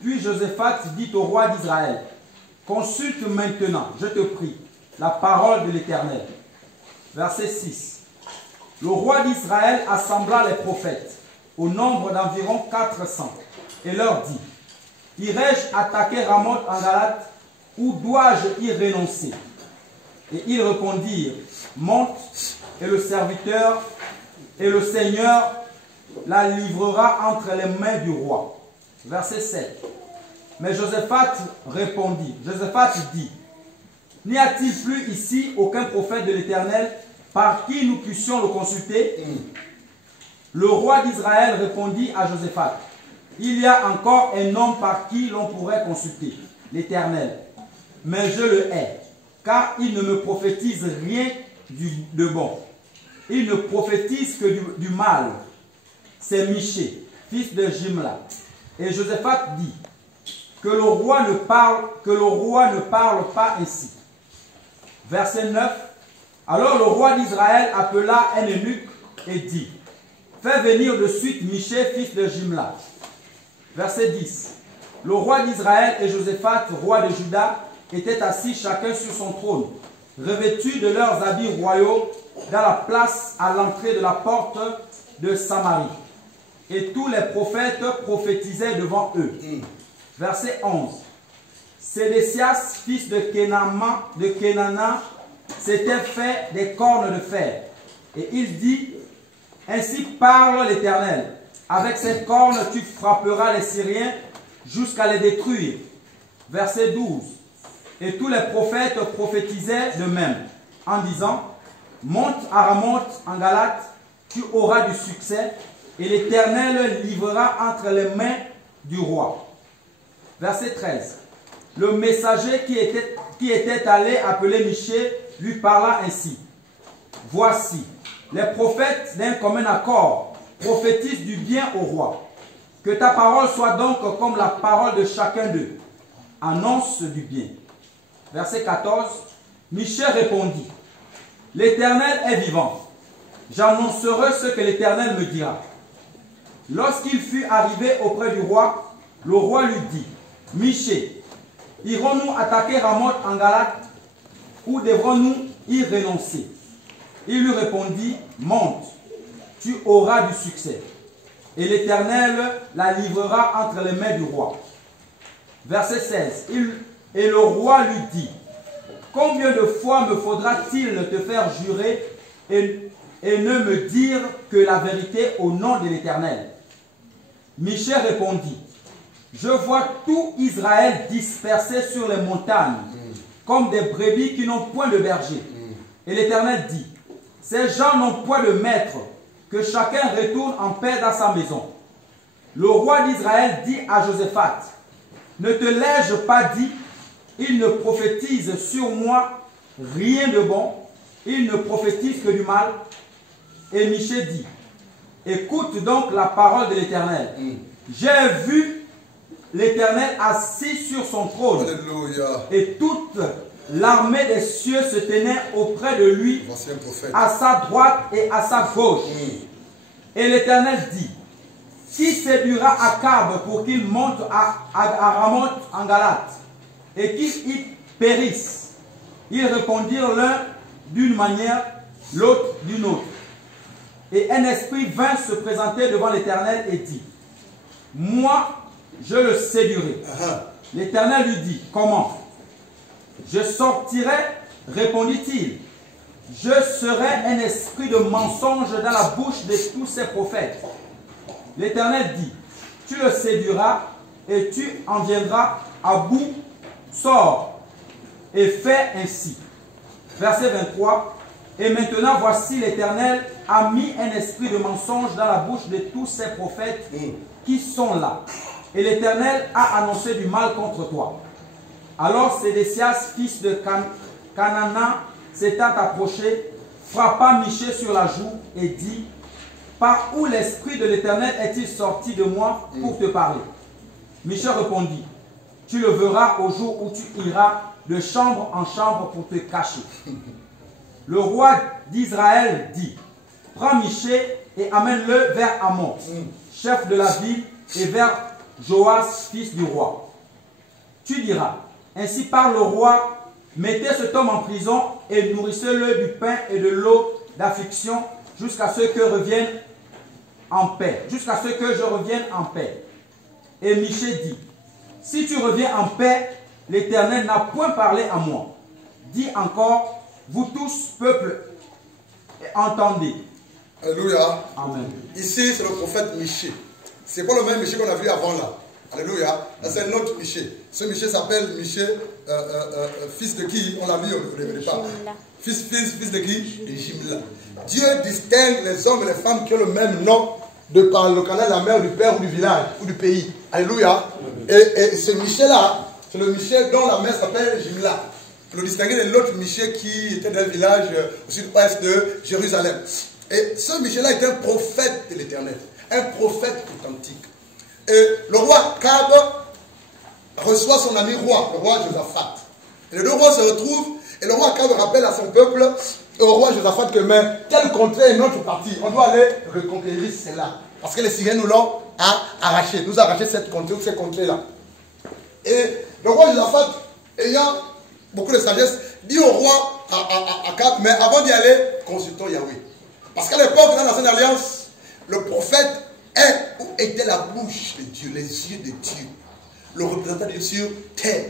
Puis Josaphat dit au roi d'Israël, consulte maintenant, je te prie, la parole de l'Éternel. Verset 6. Le roi d'Israël assembla les prophètes, au nombre d'environ 400, et leur dit, irai-je attaquer Ramoth en Galate, ou dois-je y renoncer? Et ils répondirent, monte, et le serviteur et le Seigneur la livrera entre les mains du roi. Verset 7. Mais Josaphat répondit, Josaphat dit, n'y a-t-il plus ici aucun prophète de l'Éternel par qui nous puissions le consulter? Le roi d'Israël répondit à Josaphat, il y a encore un homme par qui l'on pourrait consulter, l'Éternel, mais je le hais, car il ne me prophétise rien de bon. Il ne prophétise que du mal. C'est Michée, fils de Jimla. Et Josaphat dit, que le roi ne parle pas ainsi. Verset 9. Alors le roi d'Israël appela un eunuque et dit, fais venir de suite Michée, fils de Jimla. Verset 10. Le roi d'Israël et Josaphat, roi de Juda, étaient assis chacun sur son trône, revêtus de leurs habits royaux, dans la place à l'entrée de la porte de Samarie. Et tous les prophètes prophétisaient devant eux. Verset 11. Sédécias, fils de Kenana, s'était fait des cornes de fer. Et il dit, ainsi parle l'Éternel, avec ces cornes tu frapperas les Syriens jusqu'à les détruire. Verset 12. Et tous les prophètes prophétisaient de même, en disant, monte à Ramoth en Galate, tu auras du succès, et l'Éternel livrera entre les mains du roi. Verset 13. Le messager qui était allé appeler Michée, lui parla ainsi. Voici, les prophètes d'un commun accord prophétisent du bien au roi. Que ta parole soit donc comme la parole de chacun d'eux. Annonce du bien. Verset 14. Michée répondit. L'Éternel est vivant. J'annoncerai ce que l'Éternel me dira. Lorsqu'il fut arrivé auprès du roi, le roi lui dit, Michée, irons-nous attaquer Ramoth en Galate ou devrons-nous y renoncer? Il lui répondit, monte, tu auras du succès. Et l'Éternel la livrera entre les mains du roi. Verset 16. Et le roi lui dit, combien de fois me faudra-t-il te faire jurer et ne me dire que la vérité au nom de l'Éternel? Michée répondit, je vois tout Israël dispersé sur les montagnes, comme des brebis qui n'ont point de berger. Et l'Éternel dit, ces gens n'ont point de maître, que chacun retourne en paix dans sa maison. Le roi d'Israël dit à Josaphat, ne te l'ai-je pas dit, il ne prophétise sur moi rien de bon, il ne prophétise que du mal. Et Michée dit, écoute donc la parole de l'Éternel. J'ai vu l'Éternel assis sur son trône. Alléluia. Et toute l'armée des cieux se tenait auprès de lui, à sa droite et à sa gauche. Et l'Éternel dit, qui séduira Akab pour qu'il monte à Ramoth en Galate et qu'il y périsse? Ils répondirent l'un d'une manière, l'autre d'une autre. Et un esprit vint se présenter devant l'Éternel et dit, moi, je le séduirai. L'Éternel lui dit, comment? Je sortirai, répondit-il. Je serai un esprit de mensonge dans la bouche de tous ces prophètes. L'Éternel dit, tu le séduiras et tu en viendras à bout. Sors et fais ainsi. Verset 23. Et maintenant voici l'Éternel a mis un esprit de mensonge dans la bouche de tous ces prophètes qui sont là. Et l'Éternel a annoncé du mal contre toi. Alors Sédécias, fils de Canana, s'étant approché, frappa Michée sur la joue et dit, par où l'esprit de l'Éternel est-il sorti de moi pour te parler? Michée répondit, tu le verras au jour où tu iras de chambre en chambre pour te cacher. Le roi d'Israël dit, prends Michée et amène-le vers Amon, chef de la ville, et vers Joas, fils du roi. Tu diras, ainsi parle le roi, mettez cet homme en prison et nourrissez-le du pain et de l'eau d'affliction jusqu'à ce que revienne en paix, jusqu'à ce que je revienne en paix. Et Michée dit, si tu reviens en paix, l'Éternel n'a point parlé à moi. Dis encore, vous tous, peuple, entendez. Alléluia. Amen. Ici, c'est le prophète Michée. Ce n'est pas le même Michée qu'on a vu avant là. Alléluia. C'est un autre Michée. Ce Michée s'appelle Michée, fils de qui? On l'a vu au départ. Fils de qui? De Jimla. Dieu distingue les hommes et les femmes qui ont le même nom de par le canal de la mère, du père ou du village ou du pays. Alléluia. Et ce Michée-là, c'est le Michée dont la mère s'appelle Jimla. Le distinguer de l'autre Michée qui était d'un village au sud-ouest de Jérusalem. Et ce Michée-là était un prophète de l'Éternel. Un prophète authentique. Et le roi Akab reçoit son ami roi, le roi Josaphat. Et les deux rois se retrouvent, et le roi Akab rappelle à son peuple, au roi Josaphat, que mais tel contrée est notre partie. On doit aller reconquérir cela. Parce que les Syriens nous l'ont arraché, nous arraché cette contrée ou ces contrées-là. Et le roi Josaphat, ayant beaucoup de sagesse, dit au roi Akab, mais avant d'y aller, consultons Yahweh. Parce qu'à l'époque, dans l'ancienne alliance, le prophète est où était la bouche de Dieu, les yeux de Dieu, le représentant de Dieu sur terre.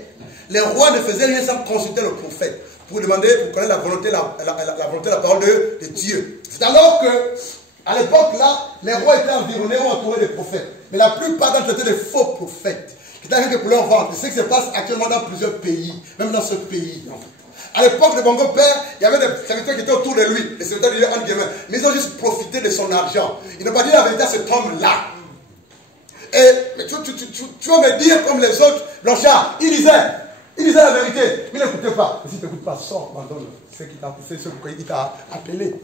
Les rois ne faisaient rien sans consulter le prophète pour demander, pour connaître la volonté, la volonté, la parole de Dieu. C'est alors que, à l'époque là, les rois étaient environnés ou entourés de prophètes. Mais la plupart d'entre eux étaient des faux prophètes, qui étaient rien que pour leur vendre. C'est ce qui se passe actuellement dans plusieurs pays, même dans ce pays. À l'époque de Bongo Père, il y avait des serviteurs qui étaient autour de lui, les serviteurs de Dieu en guillemets, mais ils ont juste profité de son argent. Ils n'ont pas dit la vérité à cet homme-là. Et mais tu vas me dire comme les autres, Blanchard, il disait disait la vérité, mais il n'écoutait pas. Et si tu n'écoutes pas, sors, abandonne. C'est ce pourquoi il t'a appelé.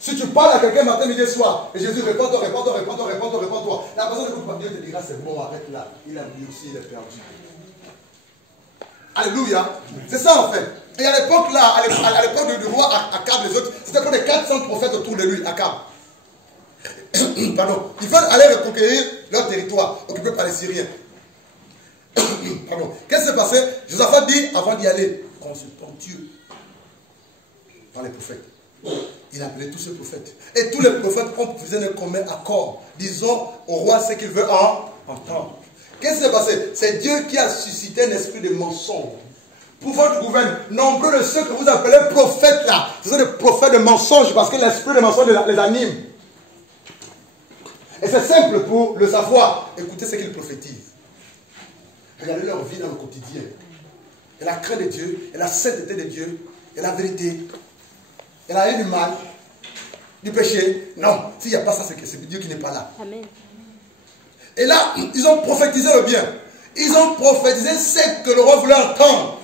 Si tu parles à quelqu'un matin, midi, soir, et Jésus réponds-toi, la personne n'écoute pas, Dieu te dira c'est bon, arrête là. Il a dit aussi, il est perdu. Alléluia. C'est ça en fait. Et à l'époque là, à l'époque du roi Akab, les autres, c'était pour les 400 prophètes autour de lui, Akab. Pardon. Ils veulent aller reconquérir leur territoire, occupé par les Syriens. Pardon. Qu'est-ce qui s'est passé? Josaphat dit, avant d'y aller, consultons Dieu par les prophètes. Il a appelé tous ces prophètes. Et tous les prophètes ont fait un commun accord. Disons au roi ce qu'il veut entendre. Qu'est-ce qui s'est passé? C'est Dieu qui a suscité un esprit de mensonge. Pour votre gouvernement, nombreux de ceux que vous appelez prophètes là, ce sont des prophètes de mensonge parce que l'esprit de mensonge les anime. Et c'est simple pour le savoir. Écoutez ce qu'ils prophétisent. Regardez leur vie dans le quotidien. Et la crainte de Dieu, et la sainteté de Dieu, et la vérité. Et la haine du mal, du péché. Non, s'il n'y a pas ça, c'est Dieu qui n'est pas là. Amen. Et là, ils ont prophétisé le bien. Ils ont prophétisé ce que le roi voulait entendre.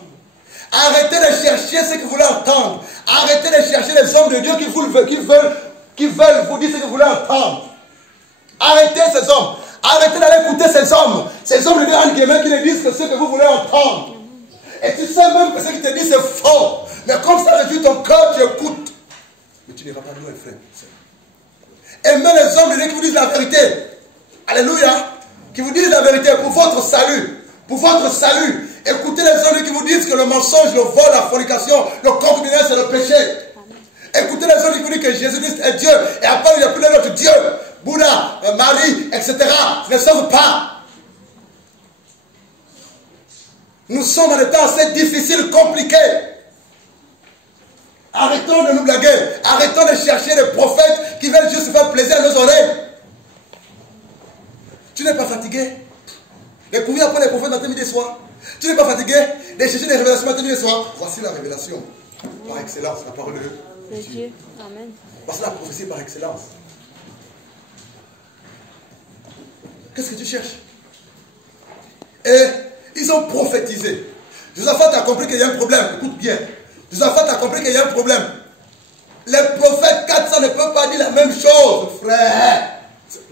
Arrêtez de chercher ce que vous voulez entendre. Arrêtez de chercher les hommes de Dieu qui veulent vous dire ce que vous voulez entendre. Arrêtez ces hommes. Arrêtez d'aller écouter ces hommes. Ces hommes de Dieu en guillemets qui ne disent que ce que vous voulez entendre. Et tu sais même que ce qu'ils te disent c'est faux. Mais comme ça réduit ton cœur, tu écoutes. Mais tu n'iras pas loin, frère. Aimez les hommes de Dieu qui vous disent la vérité. Alléluia. Qui vous disent la vérité pour votre salut. Pour votre salut. Écoutez les hommes qui vous disent que le mensonge, le vol, la fornication, le concubinage, c'est le péché. Écoutez les hommes qui vous disent que Jésus-Christ est Dieu. Et après, il n'y a plus d'autre Dieu. Bouddha, Marie, etc. Ne sauvent pas. Nous sommes dans des temps assez difficiles, compliqués. Arrêtons de nous blaguer. Arrêtons de chercher des prophètes qui veulent juste faire plaisir à nos oreilles. Tu n'es pas fatigué de courir après les prophètes matin, midi et soir. Tu n'es pas fatigué de chercher des révélations matin, midi et soir. Voici la révélation par excellence, la parole de Dieu. Amen. Voici la prophétie par excellence. Qu'est-ce que tu cherches? Et ils ont prophétisé. Josaphat a compris qu'il y a un problème. Écoute bien. Josaphat a compris qu'il y a un problème. Les prophètes 400 ne peuvent pas dire la même chose, frère.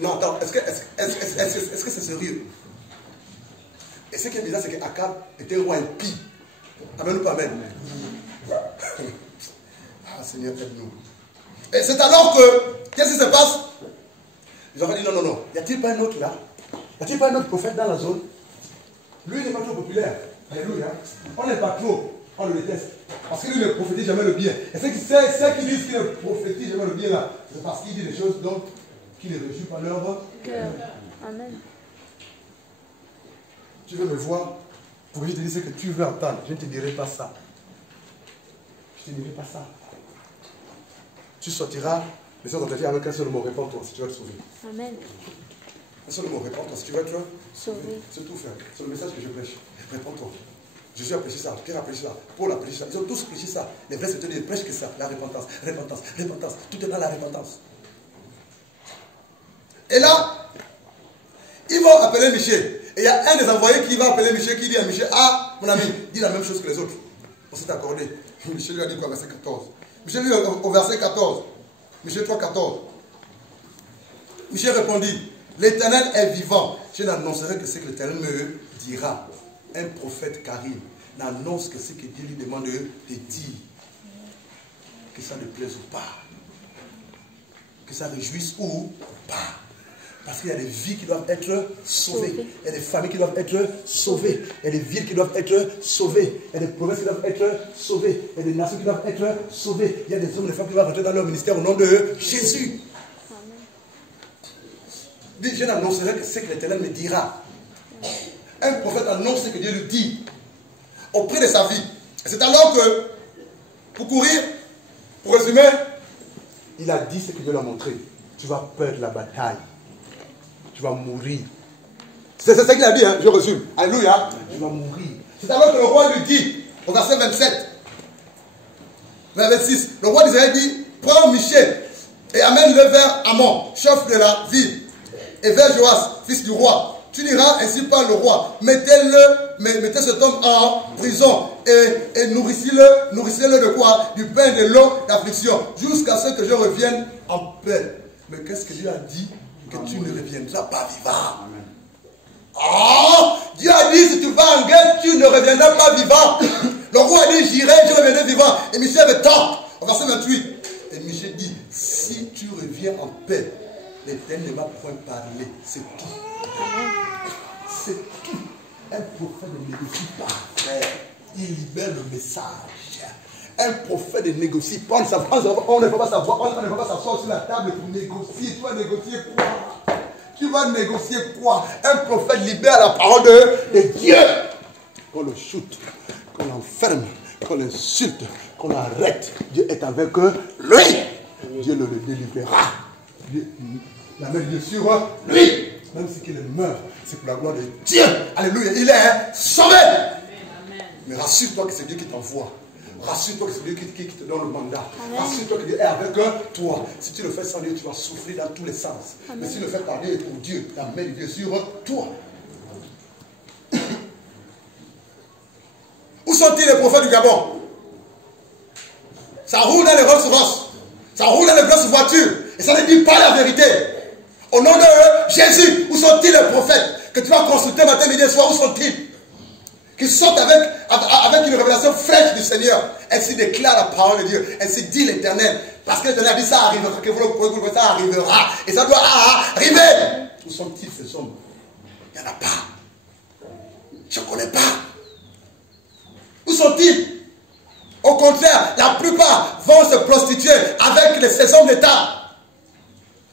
Non, attends, est-ce que c'est sérieux? Et ce qui est bizarre, c'est qu'Akab était un roi impie. Amen ou pas amen? Ah, Seigneur, aide-nous. Et c'est alors que, qu'est-ce qui se passe? Ils ont dit non, non, non. Y a-t-il pas un autre là? Y a-t-il pas un autre prophète dans la zone? Lui n'est pas trop populaire. Alléluia. On n'est pas trop. On le déteste. Parce que lui ne prophétise jamais le bien. Et ceux qui disent qu'il ne prophétise jamais le bien là, c'est parce qu'il dit des choses donc qui ne réjouissent pas leur cœur. Amen. Tu veux me voir pour que je te dise ce que tu veux entendre. Je ne te dirai pas ça. Je ne te dirai pas ça. Tu sortiras de cette entretien avec un seul mot. Réponds-toi si tu veux être sauvé. Amen. Un seul mot. Réponds-toi si tu veux être Sauvé. C'est tout faire. C'est le message que je prêche. Réponds-toi. Jésus a prêché ça, Pierre a prêché ça, Paul a prêché ça, ils ont tous prêché ça. Les vrais ne prêchent que ça, la repentance, repentance, repentance. Tout est dans la repentance. Et là, ils vont appeler Michel. Et il y a un des envoyés qui va appeler Michel, qui dit à Michel, ah, mon ami, dis la même chose que les autres. On s'est accordé. Michel lui a dit quoi, verset 14. Michel lui au verset 14. Michel 3, 14. Michel répondit, l'Éternel est vivant. Je n'annoncerai que ce que l'Éternel me dira. Un prophète Karim n'annonce que ce que Dieu lui demande de dire. Que ça ne plaise ou pas. Que ça réjouisse ou pas. Parce qu'il y a des vies qui doivent être sauvées. Il y a des familles qui doivent être sauvées. Il y a des villes qui doivent être sauvées. Il y a des provinces qui doivent être sauvées. Il y a des nations qui doivent être sauvées. Il y a des hommes et des femmes qui doivent rentrer dans leur ministère au nom de Jésus. Dis, je n'annoncerai que ce que l'Éternel me dira. Un prophète annonce ce que Dieu lui dit auprès de sa vie. Et c'est alors que, pour courir, pour résumer, il a dit ce que Dieu lui a montré. Tu vas perdre la bataille. Tu vas mourir. C'est ce qu'il a dit, hein? Je résume. Alléluia. Tu vas mourir. C'est alors que le roi lui dit, au verset 27, verset 26, le roi d'Israël dit, prends Michel et amène-le vers Amon, chef de la ville, et vers Joas, fils du roi. Tu diras, ainsi parle le roi, mettez cet homme en prison et nourrissez-le de quoi? Du pain et de l'eau d'affliction, jusqu'à ce que je revienne en paix. Mais qu'est-ce que Dieu a dit? Que tu ne reviendras pas vivant. Oh, Dieu a dit, si tu vas en guerre, tu ne reviendras pas vivant. Le roi a dit, j'irai, je reviendrai vivant. Et Michel avait tort, au verset 28. Et Michel dit, si tu reviens en paix, l'Éternel ne m'a point parlé. C'est tout. C'est tout. Un prophète ne négocie pas, frère. Il libère le message. Un prophète ne négocie pas. On ne peut pas savoir. On ne peut pas s'asseoir sur la table pour négocier. Tu vas négocier quoi? Tu vas négocier quoi? Un prophète libère la parole de Dieu. Qu'on le shoot, qu'on l'enferme, qu'on l'insulte, qu'on l'arrête. Dieu est avec lui. Dieu le délivrera. Dieu l'amène bien sûr lui. Même si il meurt, c'est pour la gloire de Dieu. Alléluia. Il est sauvé. Mais rassure-toi que c'est Dieu qui t'envoie. Rassure-toi que c'est Dieu qui te donne le mandat. Rassure-toi que Dieu est avec toi. Si tu le fais sans Dieu, tu vas souffrir dans tous les sens. Amen. Mais si tu le fais par Dieu et pour Dieu, la main de Dieu sur toi. Où sont-ils les prophètes du Gabon? Ça roule dans les Rolls-Royce. Ça roule dans les grosses voitures. Et ça ne dit pas la vérité. Au nom de Jésus, où sont-ils les prophètes que tu vas consulter matin, midi et soir? Où sont-ils? Qui sortent avec une révélation fraîche du Seigneur. Ainsi déclare la parole de Dieu. Ainsi dit l'Éternel. Parce que l'Éternel a dit ça arrivera. Que vous le croyez, ça arrivera. Et ça doit arriver. Où sont-ils ces hommes? Il n'y en a pas. Je ne connais pas. Où sont-ils? Au contraire, la plupart vont se prostituer avec ces hommes d'État.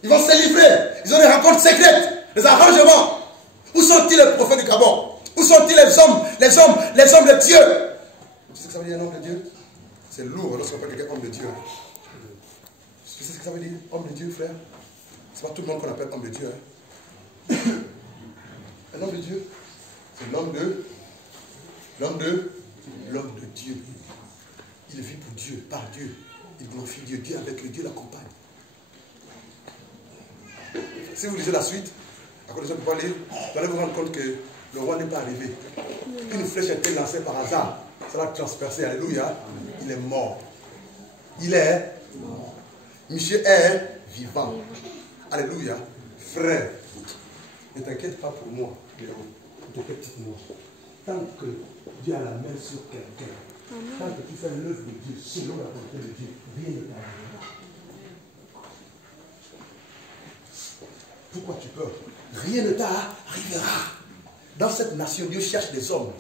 Ils vont se livrer. Ils ont des rencontres secrètes, des arrangements. Où sont-ils les prophètes du Gabon? Où sont-ils les hommes de Dieu? Tu sais ce que ça veut dire, un homme de Dieu? C'est lourd lorsqu'on appelle quelqu'un homme de Dieu. Tu sais ce que ça veut dire, homme de Dieu, frère? C'est pas tout le monde qu'on appelle homme de Dieu. Hein? Un homme de Dieu, c'est l'homme de Dieu. Il vit pour Dieu, par Dieu. Il glorifie Dieu. Dieu avec lui, Dieu l'accompagne. Si vous lisez la suite, à cause de ça, vous allez vous rendre compte que le roi n'est pas arrivé. Une flèche a été lancée par hasard. Ça l'a transpercé. Alléluia. Il est mort. Il est mort. Michel est vivant. Alléluia. Frère, ne t'inquiète pas pour moi. Ne t'inquiète pas pour moi. Tant que Dieu a la main sur quelqu'un, tant que tu fais l'œuvre de Dieu, selon la volonté de Dieu, rien ne t'arrivera. Pourquoi tu peurs? Rien ne t'arrivera. Dans cette nation, Dieu cherche des hommes,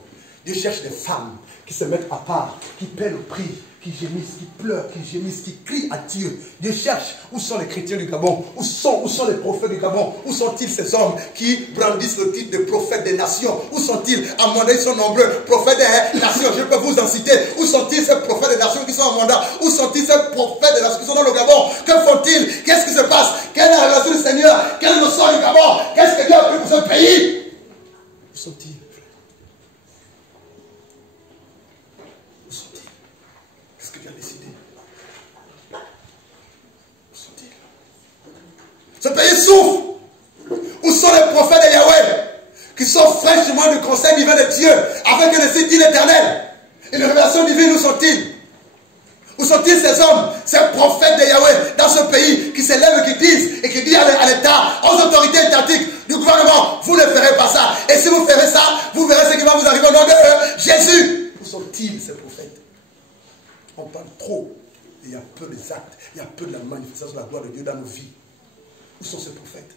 Dieu cherche des femmes qui se mettent à part, qui paient le prix, qui gémissent, qui pleurent, qui gémissent, qui crient à Dieu. Dieu cherche où sont les chrétiens du Gabon, où sont les prophètes du Gabon, où sont-ils ces hommes qui brandissent le titre de prophètes des nations? Où sont-ils? À mandat, ils sont nombreux, prophètes des nations, je peux vous en citer. Où sont-ils ces prophètes des nations qui sont en mandat? Où sont-ils ces prophètes des nations qui sont dans le Gabon? Que font-ils? Qu'est-ce qui se passe? Quelle est la relation du Seigneur? Quel est le sort du Gabon? Qu'est-ce que Dieu a fait pour ce pays? Où sont-ils? Où sont-ils? Qu'est-ce que Dieu a décidé? Où sont-ils? Ce pays souffre. Où sont les prophètes de Yahweh qui sont fraîchement du conseil divin de Dieu avec le site dit l'Éternel? Et les révélations divines, où sont-ils? Où sont-ils ces hommes, ces prophètes de Yahweh dans ce pays qui s'élèvent et qui disent et qui disent à l'État, aux autorités étatiques du gouvernement, vous ne ferez pas ça. Et si vous ferez ça, vous verrez ce qui va vous arriver au nom de Jésus. Où sont-ils ces prophètes? On parle trop et il y a peu des actes, il y a peu de la manifestation de la gloire de Dieu dans nos vies. Où sont ces prophètes?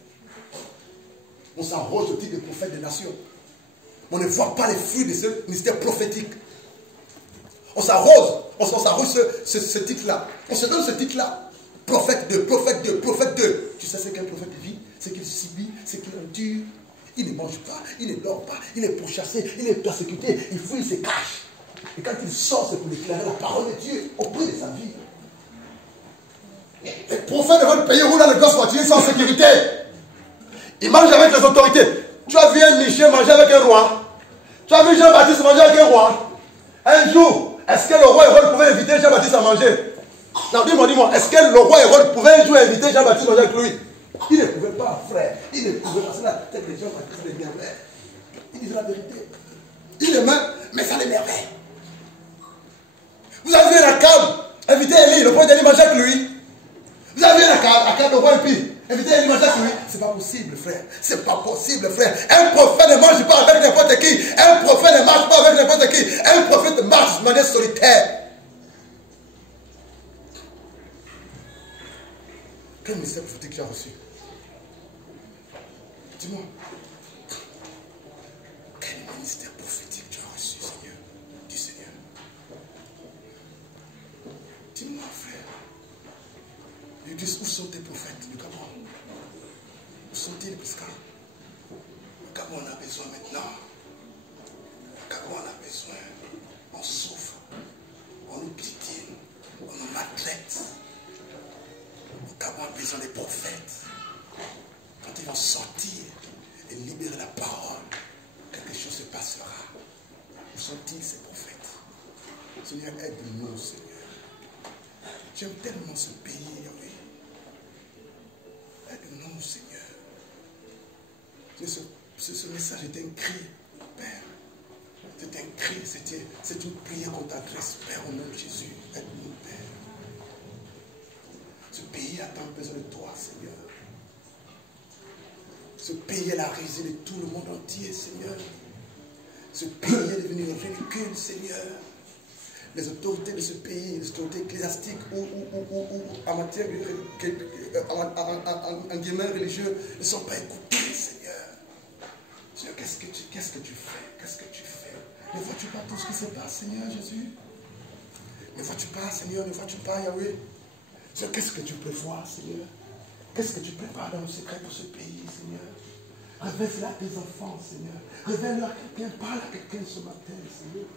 On s'arrose au titre de prophète des nations. On ne voit pas les fruits de ce ministère prophétique. On s'arrose ce titre-là. On se donne ce titre-là. Prophète 2, prophète 2, prophète 2. Tu sais ce qu'un prophète vit? C'est qu'il subit, c'est qu'il endure. Il ne mange pas, il ne dort pas, il est pourchassé, il est persécuté, il fuit, il se cache. Et quand il sort, c'est pour déclarer la parole de Dieu au prix de sa vie. Les prophètes de votre pays roulent dans le gosse voiture, ils sont en sécurité. Ils mangent avec les autorités. Tu as vu un Michel manger avec un roi? Tu as vu Jean-Baptiste manger avec un roi? Un jour, est-ce que le roi Hérode pouvait inviter Jean-Baptiste à manger? Non, dis-moi, est-ce que le roi Hérode pouvait un jour inviter Jean-Baptiste à manger avec lui? Il ne pouvait pas, frère. Il ne pouvait pas. C'est là que les gens qui l'énervaient. Il disait la vérité. Il aimait, mais ça l'énervait. Vous avez vu Akab inviter Élie, le prophète Élie mangeait avec lui. Vous avez vu Akab, le roi impie, inviter Élie mangeait avec lui. C'est pas possible, frère. C'est pas possible, frère. Un prophète ne mange pas avec n'importe qui. Un prophète ne marche pas avec n'importe qui. Un prophète marche de manière solitaire. Quel ministère prophétique tu as reçu? Dis-moi. Quel ministère prophétique tu as reçu, Seigneur? Dis Seigneur. Dis-moi, frère. Ils disent, où sont tes prophètes du Gabon? Où sont-ils, Pisca? Le Gabon en a besoin maintenant. Le Gabon en a besoin. On souffre. On nous piétine. On nous maltraite. Le Gabon a besoin des prophètes. Quand ils vont sortir et libérer la parole, quelque chose se passera. Où sont-ils, ces prophètes? Seigneur, aide-nous, Seigneur. J'aime tellement ce pays, Yahweh. Aide-nous, Seigneur. Ce message est un cri, Père. C'est un cri, c'est une prière qu'on t'adresse, Père, au nom de Jésus. Aide-nous, Père. Ce pays a tant besoin de toi, Seigneur. Ce pays est la risée de tout le monde entier, Seigneur. Ce pays est devenu un ridicule, Seigneur. Les autorités de ce pays, les autorités ecclésiastiques ou en matière en guillemets religieux, ne sont pas écoutées, Seigneur. Seigneur, qu'est-ce que tu fais? Qu'est-ce que tu fais? Ne vois-tu pas tout ce qui se passe, Seigneur Jésus? Ne vois-tu pas, Seigneur? Ne vois-tu pas, Yahweh? Seigneur, qu'est-ce que tu peux voir, Seigneur? Qu'est-ce que tu prépares dans le secret pour ce pays, Seigneur? Révèle-la à tes enfants, Seigneur. Révèle-la à quelqu'un. Parle à quelqu'un ce matin, Seigneur.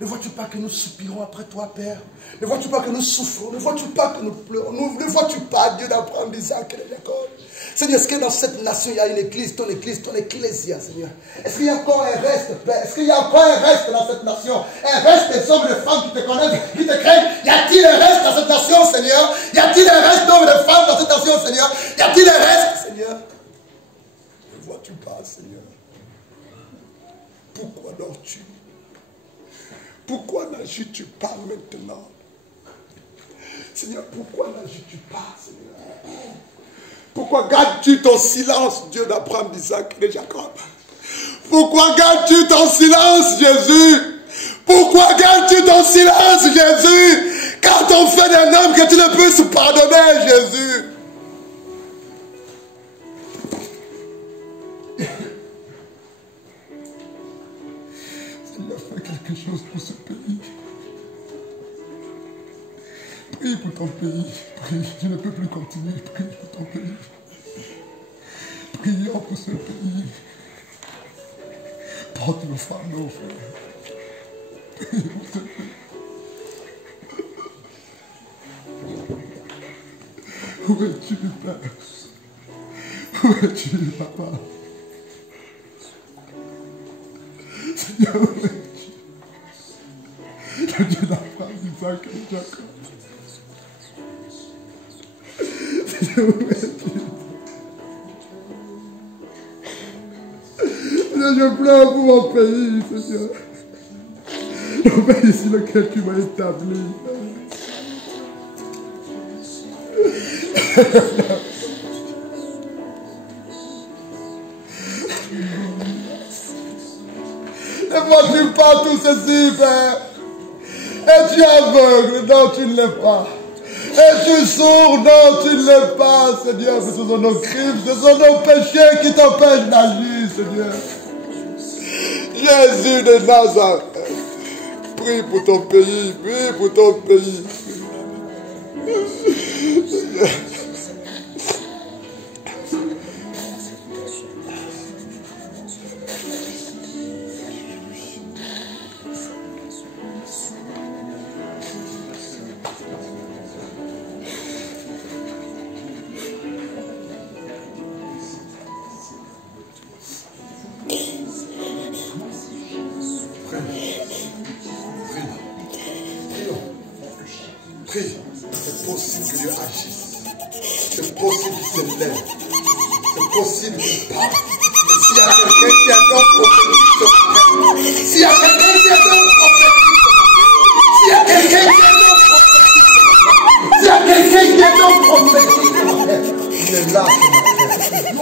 Ne vois-tu pas que nous soupirons après toi, Père? Ne vois-tu pas que nous souffrons? Ne vois-tu pas que nous pleurons? Ne vois-tu pas, Dieu d'Abraham, d'Isaac et de Jacob? Seigneur, est-ce que dans cette nation, il y a une église, ton ecclésia, Seigneur? Est-ce qu'il y a encore un reste, Père? Est-ce qu'il y a encore un reste dans cette nation? Un reste des hommes et des femmes qui te connaissent, qui te craignent? Y a-t-il un reste dans cette nation, Seigneur? Y a-t-il un reste d'hommes et de femmes dans cette nation, Seigneur? Y a-t-il un reste, Seigneur? Ne vois-tu pas, Seigneur? Pourquoi dors-tu? Pourquoi n'agis-tu pas maintenant? Seigneur, pourquoi n'agis-tu pas, Seigneur? Pourquoi gardes-tu ton silence, Dieu d'Abraham, d'Isaac et de Jacob? Pourquoi gardes-tu ton silence, Jésus? Pourquoi gardes-tu ton silence, Jésus? Quand on fait d'un homme que tu ne peux se pardonner, Jésus. Seigneur, fais quelque chose pour ce pays. Prie pour ton pays. Prie, je ne peux plus continuer. Prie pour ton pays. Prions pour ce pays. Porte le fardeau, frère. Prie pour ce pays. Où es-tu, Père? Où es-tu, Papa? Seigneur, où es-tu? Le Dieu d'Abraham, d'Isaac et de Jacob. Seigneur, où es-tu? Seigneur, je pleure pour mon pays, Seigneur. Le pays sur lequel tu m'as établi. Ne vois-tu pas tout ceci, Père? Es-tu aveugle? Non, tu ne l'es pas. Es-tu sourd? Non, tu ne l'es pas, Seigneur. Ce sont nos crimes, ce sont nos péchés qui t'empêchent d'agir, Seigneur. Jésus de Nazareth, prie pour ton pays, prie pour ton pays. C'est possible que Dieu agisse. C'est possible qu'il se lève. C'est possible qu'il parle. S'il y a quelqu'un qui a un don prophétique ce matin, s'il y a quelqu'un qui a un don prophétique ce matin, s'il y a quelqu'un qui a un don prophétique, s'il y a quelqu'un qui a un don prophétique ce matin, il est là ce matin.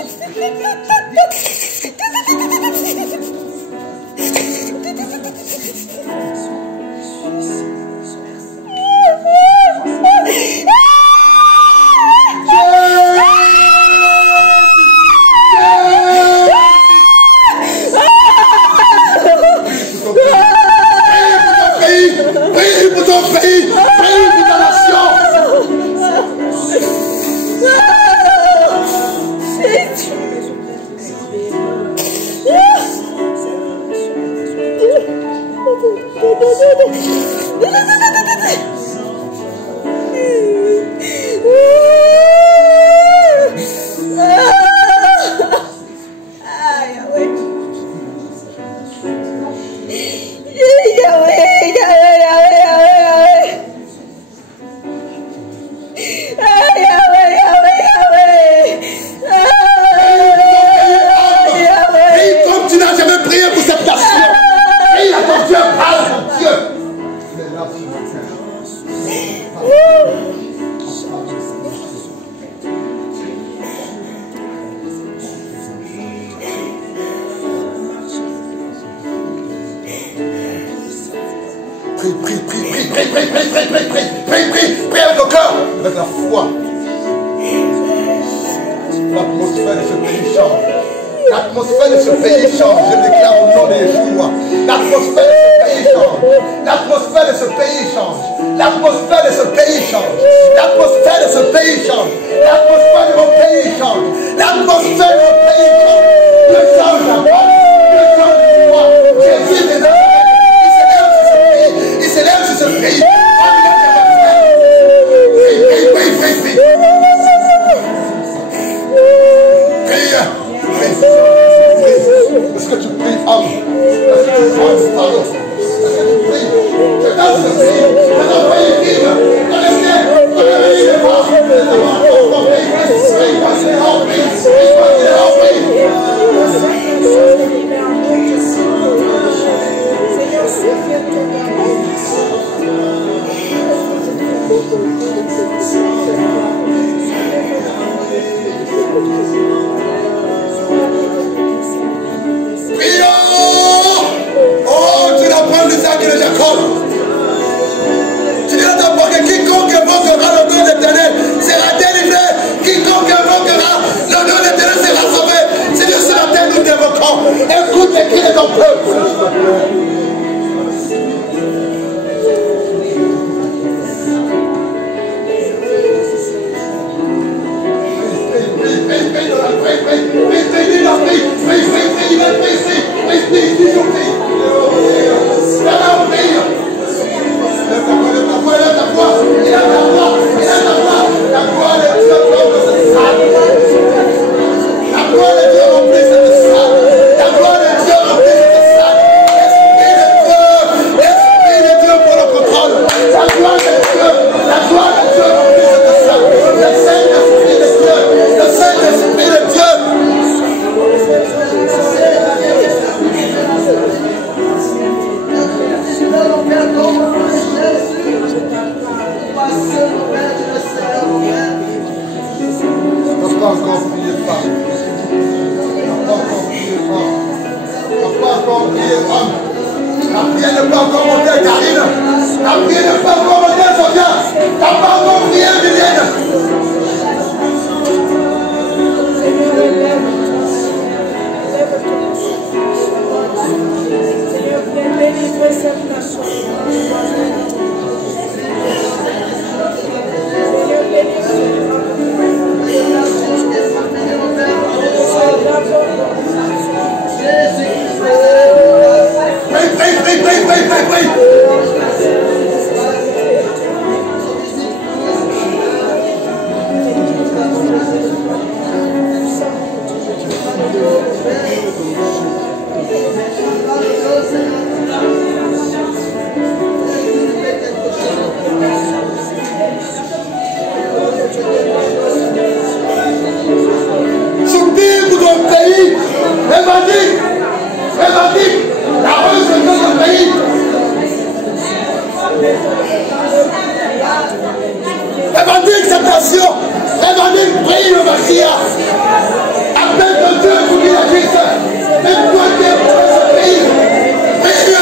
Prie avec le cœur, avec la foi. L'atmosphère de ce pays change. L'atmosphère de ce pays change. Je déclare au nom de Yeshua. L'atmosphère de ce pays change. L'atmosphère de ce pays change. L'atmosphère de ce pays change. L'atmosphère de ce pays change. L'atmosphère de mon pays change. L'atmosphère de mon pays change. Le change la parole. Le change du roi. Jésus des Nazareth. Il s'élève sur ce pays. Est-ce que tu pries, homme? Est-ce que tu pries, pardon? Est-ce que tu pries? Tu danses le pays. Tu as envoyé une ville. Tu as laissé. Tu as réveillé les morts. Tu as quiconque invoquera le nom de l'Éternel sera délivré. Quiconque invoquera le nom de l'Éternel sera sauvé. Seigneur, ce matin nous t'invoquons. Écoute les cris de ton peuple. Évangile, cette nation. Évangile, prie le Messie. Appelle de Dieu pour qu'il agisse. Exploitez pour ce pays. Prie.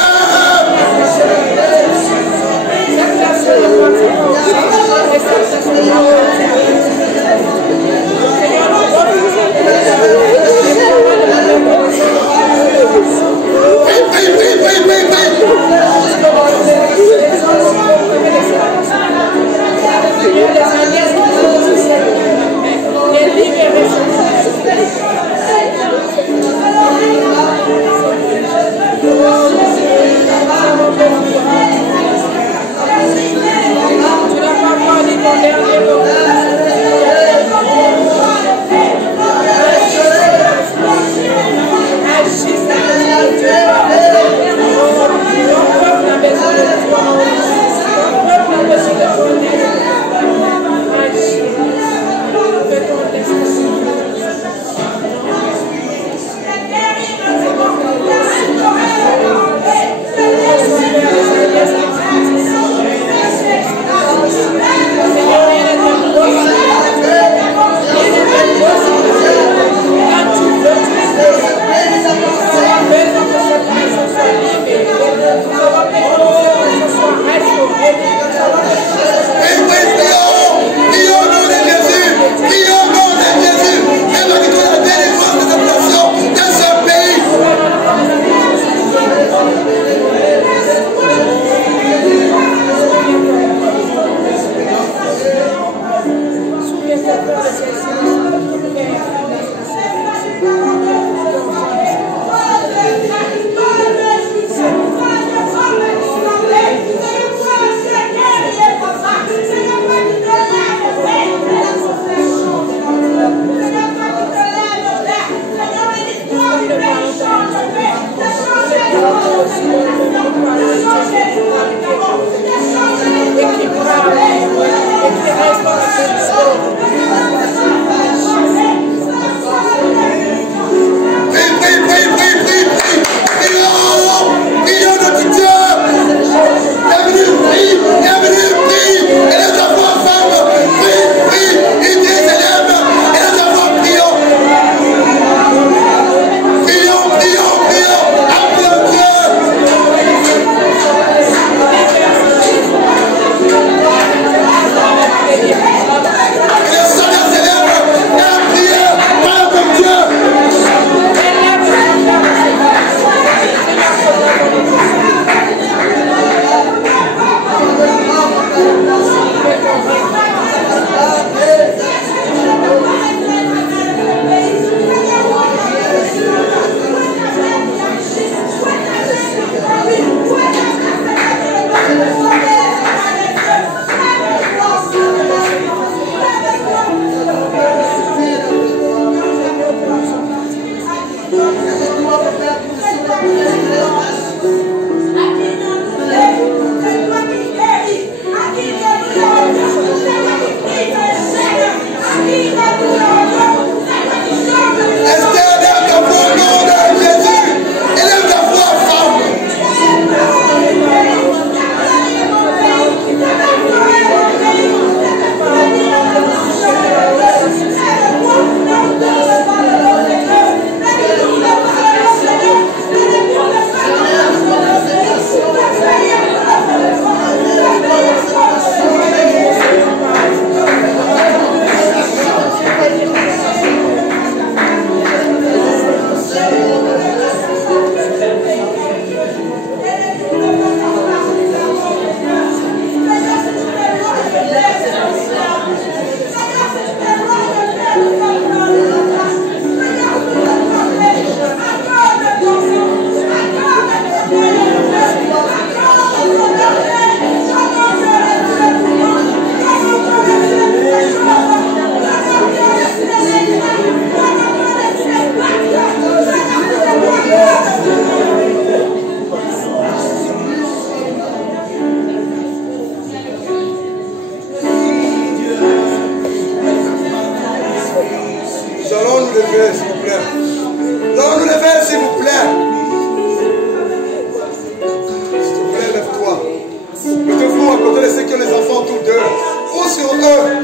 Lève-le.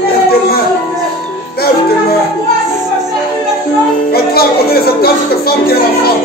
Lève tes mains. Lève tes mains. Mets-toi à côté de cette femme qui est l'enfant.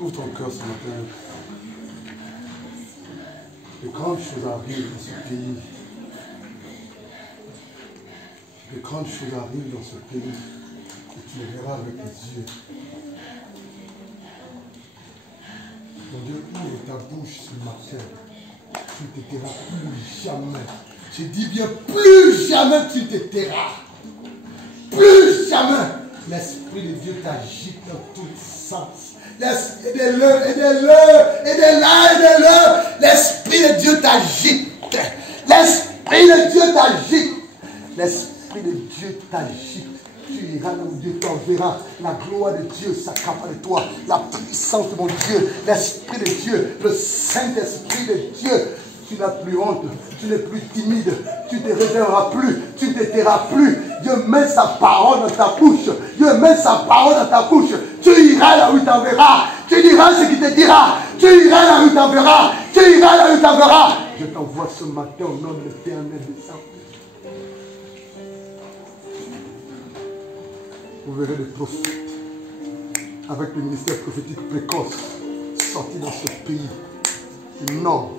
Ouvre ton cœur ce matin. De grandes choses arrivent dans ce pays. De grandes choses arrivent dans ce pays. Et tu les verras avec tes yeux. Mon Dieu, ouvre ta bouche ce matin. Tu ne te tairas plus jamais. Je dis bien, plus jamais tu te tairas. Plus jamais. L'Esprit de Dieu t'agite dans tous les sens. Aidez-le. L'Esprit de Dieu t'agite. L'Esprit de Dieu t'agite. L'Esprit de Dieu t'agite. Tu iras là où Dieu t'enverra. La gloire de Dieu s'accapare de toi. La puissance de mon Dieu. L'Esprit de Dieu. Le Saint-Esprit de Dieu. Tu n'as plus honte, tu n'es plus timide, tu ne te réveilleras plus, tu ne te tairas plus. Dieu met sa parole dans ta bouche. Dieu met sa parole dans ta bouche. Tu iras là où il t'enverra. Tu diras ce qu'il te dira. Tu iras là où il t'enverra. Tu iras là où il t'enverra. Je t'envoie ce matin au nom de l'Éternel des armées. Vous verrez des prophètes avec le ministère prophétique précoce sortis dans ce pays. Du nord,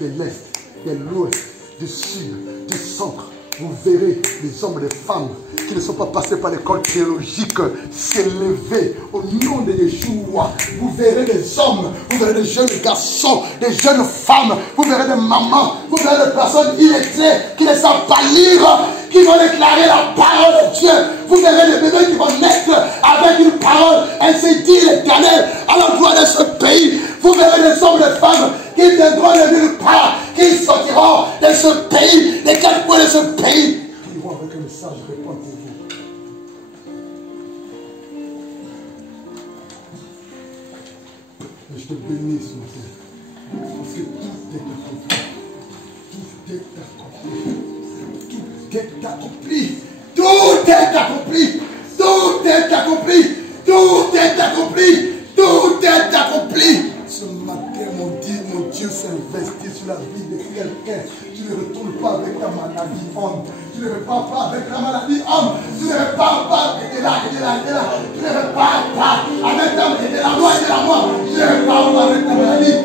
de l'est, de l'ouest, du sud, du centre. Vous verrez des hommes et des femmes qui ne sont pas passés par l'école théologique s'élever au nom de Yeshua. Vous verrez des hommes, vous verrez des jeunes garçons, des jeunes femmes, vous verrez des mamans, vous verrez des personnes illettrées qui ne savent pas lire, qui vont déclarer la parole de Dieu. Vous verrez des bébés qui vont naître avec une parole. Ainsi dit l'Éternel. Alors gloire viendront de ce pays, vous verrez des hommes et des femmes qui viendront de nulle part, qui sortiront de ce pays, des quatre coins de ce pays, qui vont avec un message répondre pour vous. Et je te bénis ce matin, parce que tout est accompli. Tout est accompli. Tout est accompli. Tout est accompli. Tout est accompli. Tout est accompli. Ce matin, mon Dieu s'investit sur la vie de quelqu'un. Tu ne retournes pas avec ta maladie, homme. Tu ne repars pas avec ta maladie, homme. Tu ne repars pas et de là. Tu ne repars pas avec ta maladie, de la loi et de la mort. Tu ne repars pas avec ta maladie.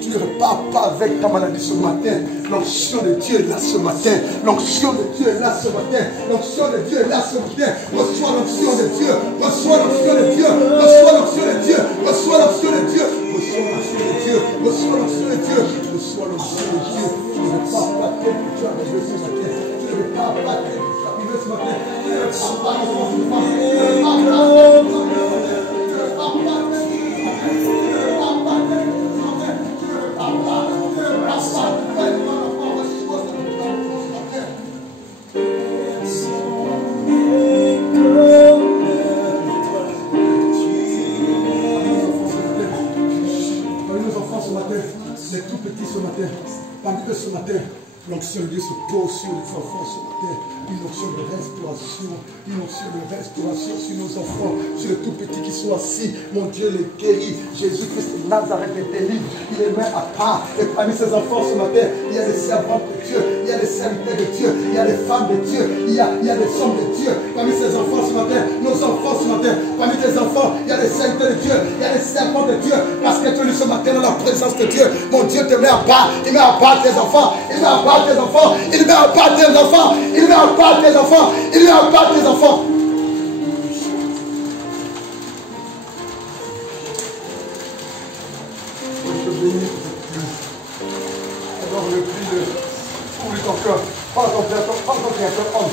Tu ne repars pas avec ta maladie ce matin. L'onction de Dieu est là ce matin. L'onction de Dieu est là ce matin. L'onction de Dieu est là ce matin. Reçois l'onction de Dieu. Reçois l'onction de Dieu. Reçois l'onction de Dieu. Reçois l'onction de Dieu. Reçois l'onction de Dieu. Reçois l'onction de Dieu. Reçois l'onction de Dieu. Tu ne repars pas tel que tu as arrivé ce matin. Tu ne repars pas tel que tu as arrivé ce matin. Tu ne repars pas de ton enfant. Tu ne repars pas. Tu ne repars pas. Les tout petits ce matin, parmi eux ce matin, l'onction de Dieu se pose sur les enfants ce matin. Une onction de restauration, une onction de restauration sur nos enfants, sur les tout petits qui sont assis. Mon Dieu les guérit. Jésus-Christ de Nazareth les délivre. Il les met à part. Et parmi ces enfants ce matin, il y a des servantes de Dieu, il y a des serviteurs de Dieu, il y a des femmes de Dieu, il y a des hommes de Dieu. Parmi ces enfants ce matin, nos enfants ce matin, parmi tes enfants, il y a des serviteurs de Dieu, il y a des servantes de Dieu. Parce que tu es ce matin dans la présence de Dieu. Mon Dieu te met à part. Il met à part tes enfants. Il met à part tes enfants. Il met à part tes enfants. Il met à part tes enfants. Il met à part tes enfants. Je te bénis. Alors le cri de ouvre ton cœur. Parle ton créateur homme.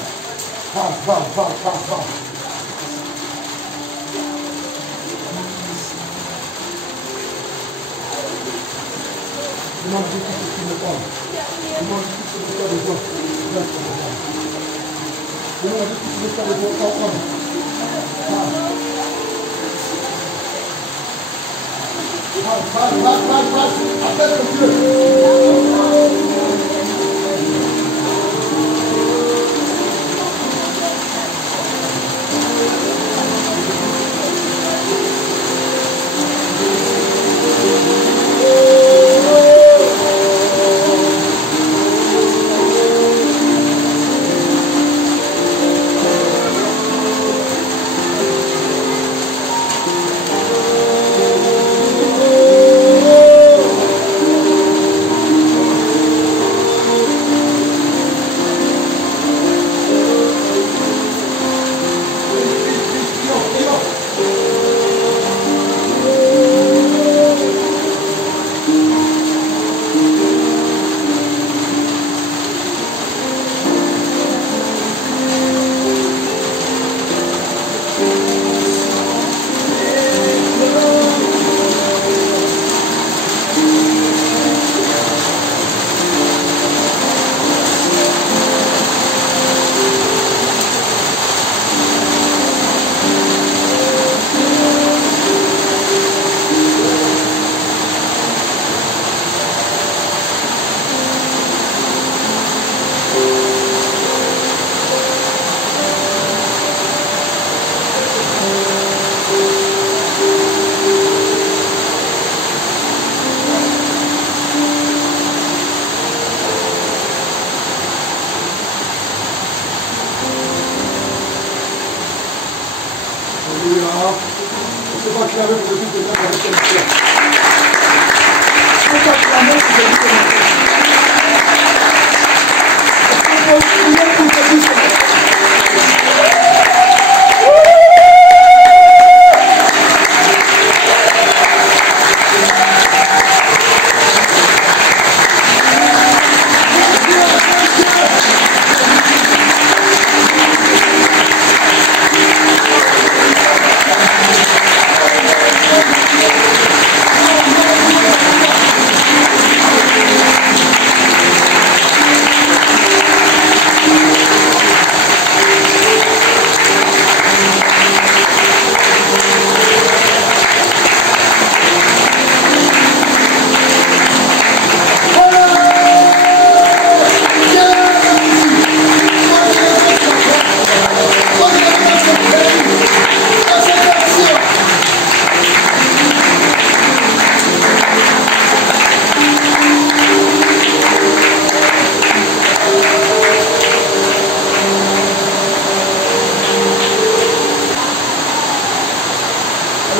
Va. Demande Dieu qui me parle. Demande Dieu qui me parle de voix. Demande Dieu qui me parle de voix. Va. Appelle ton Dieu.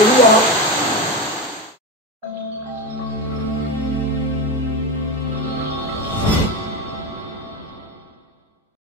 Alléluia.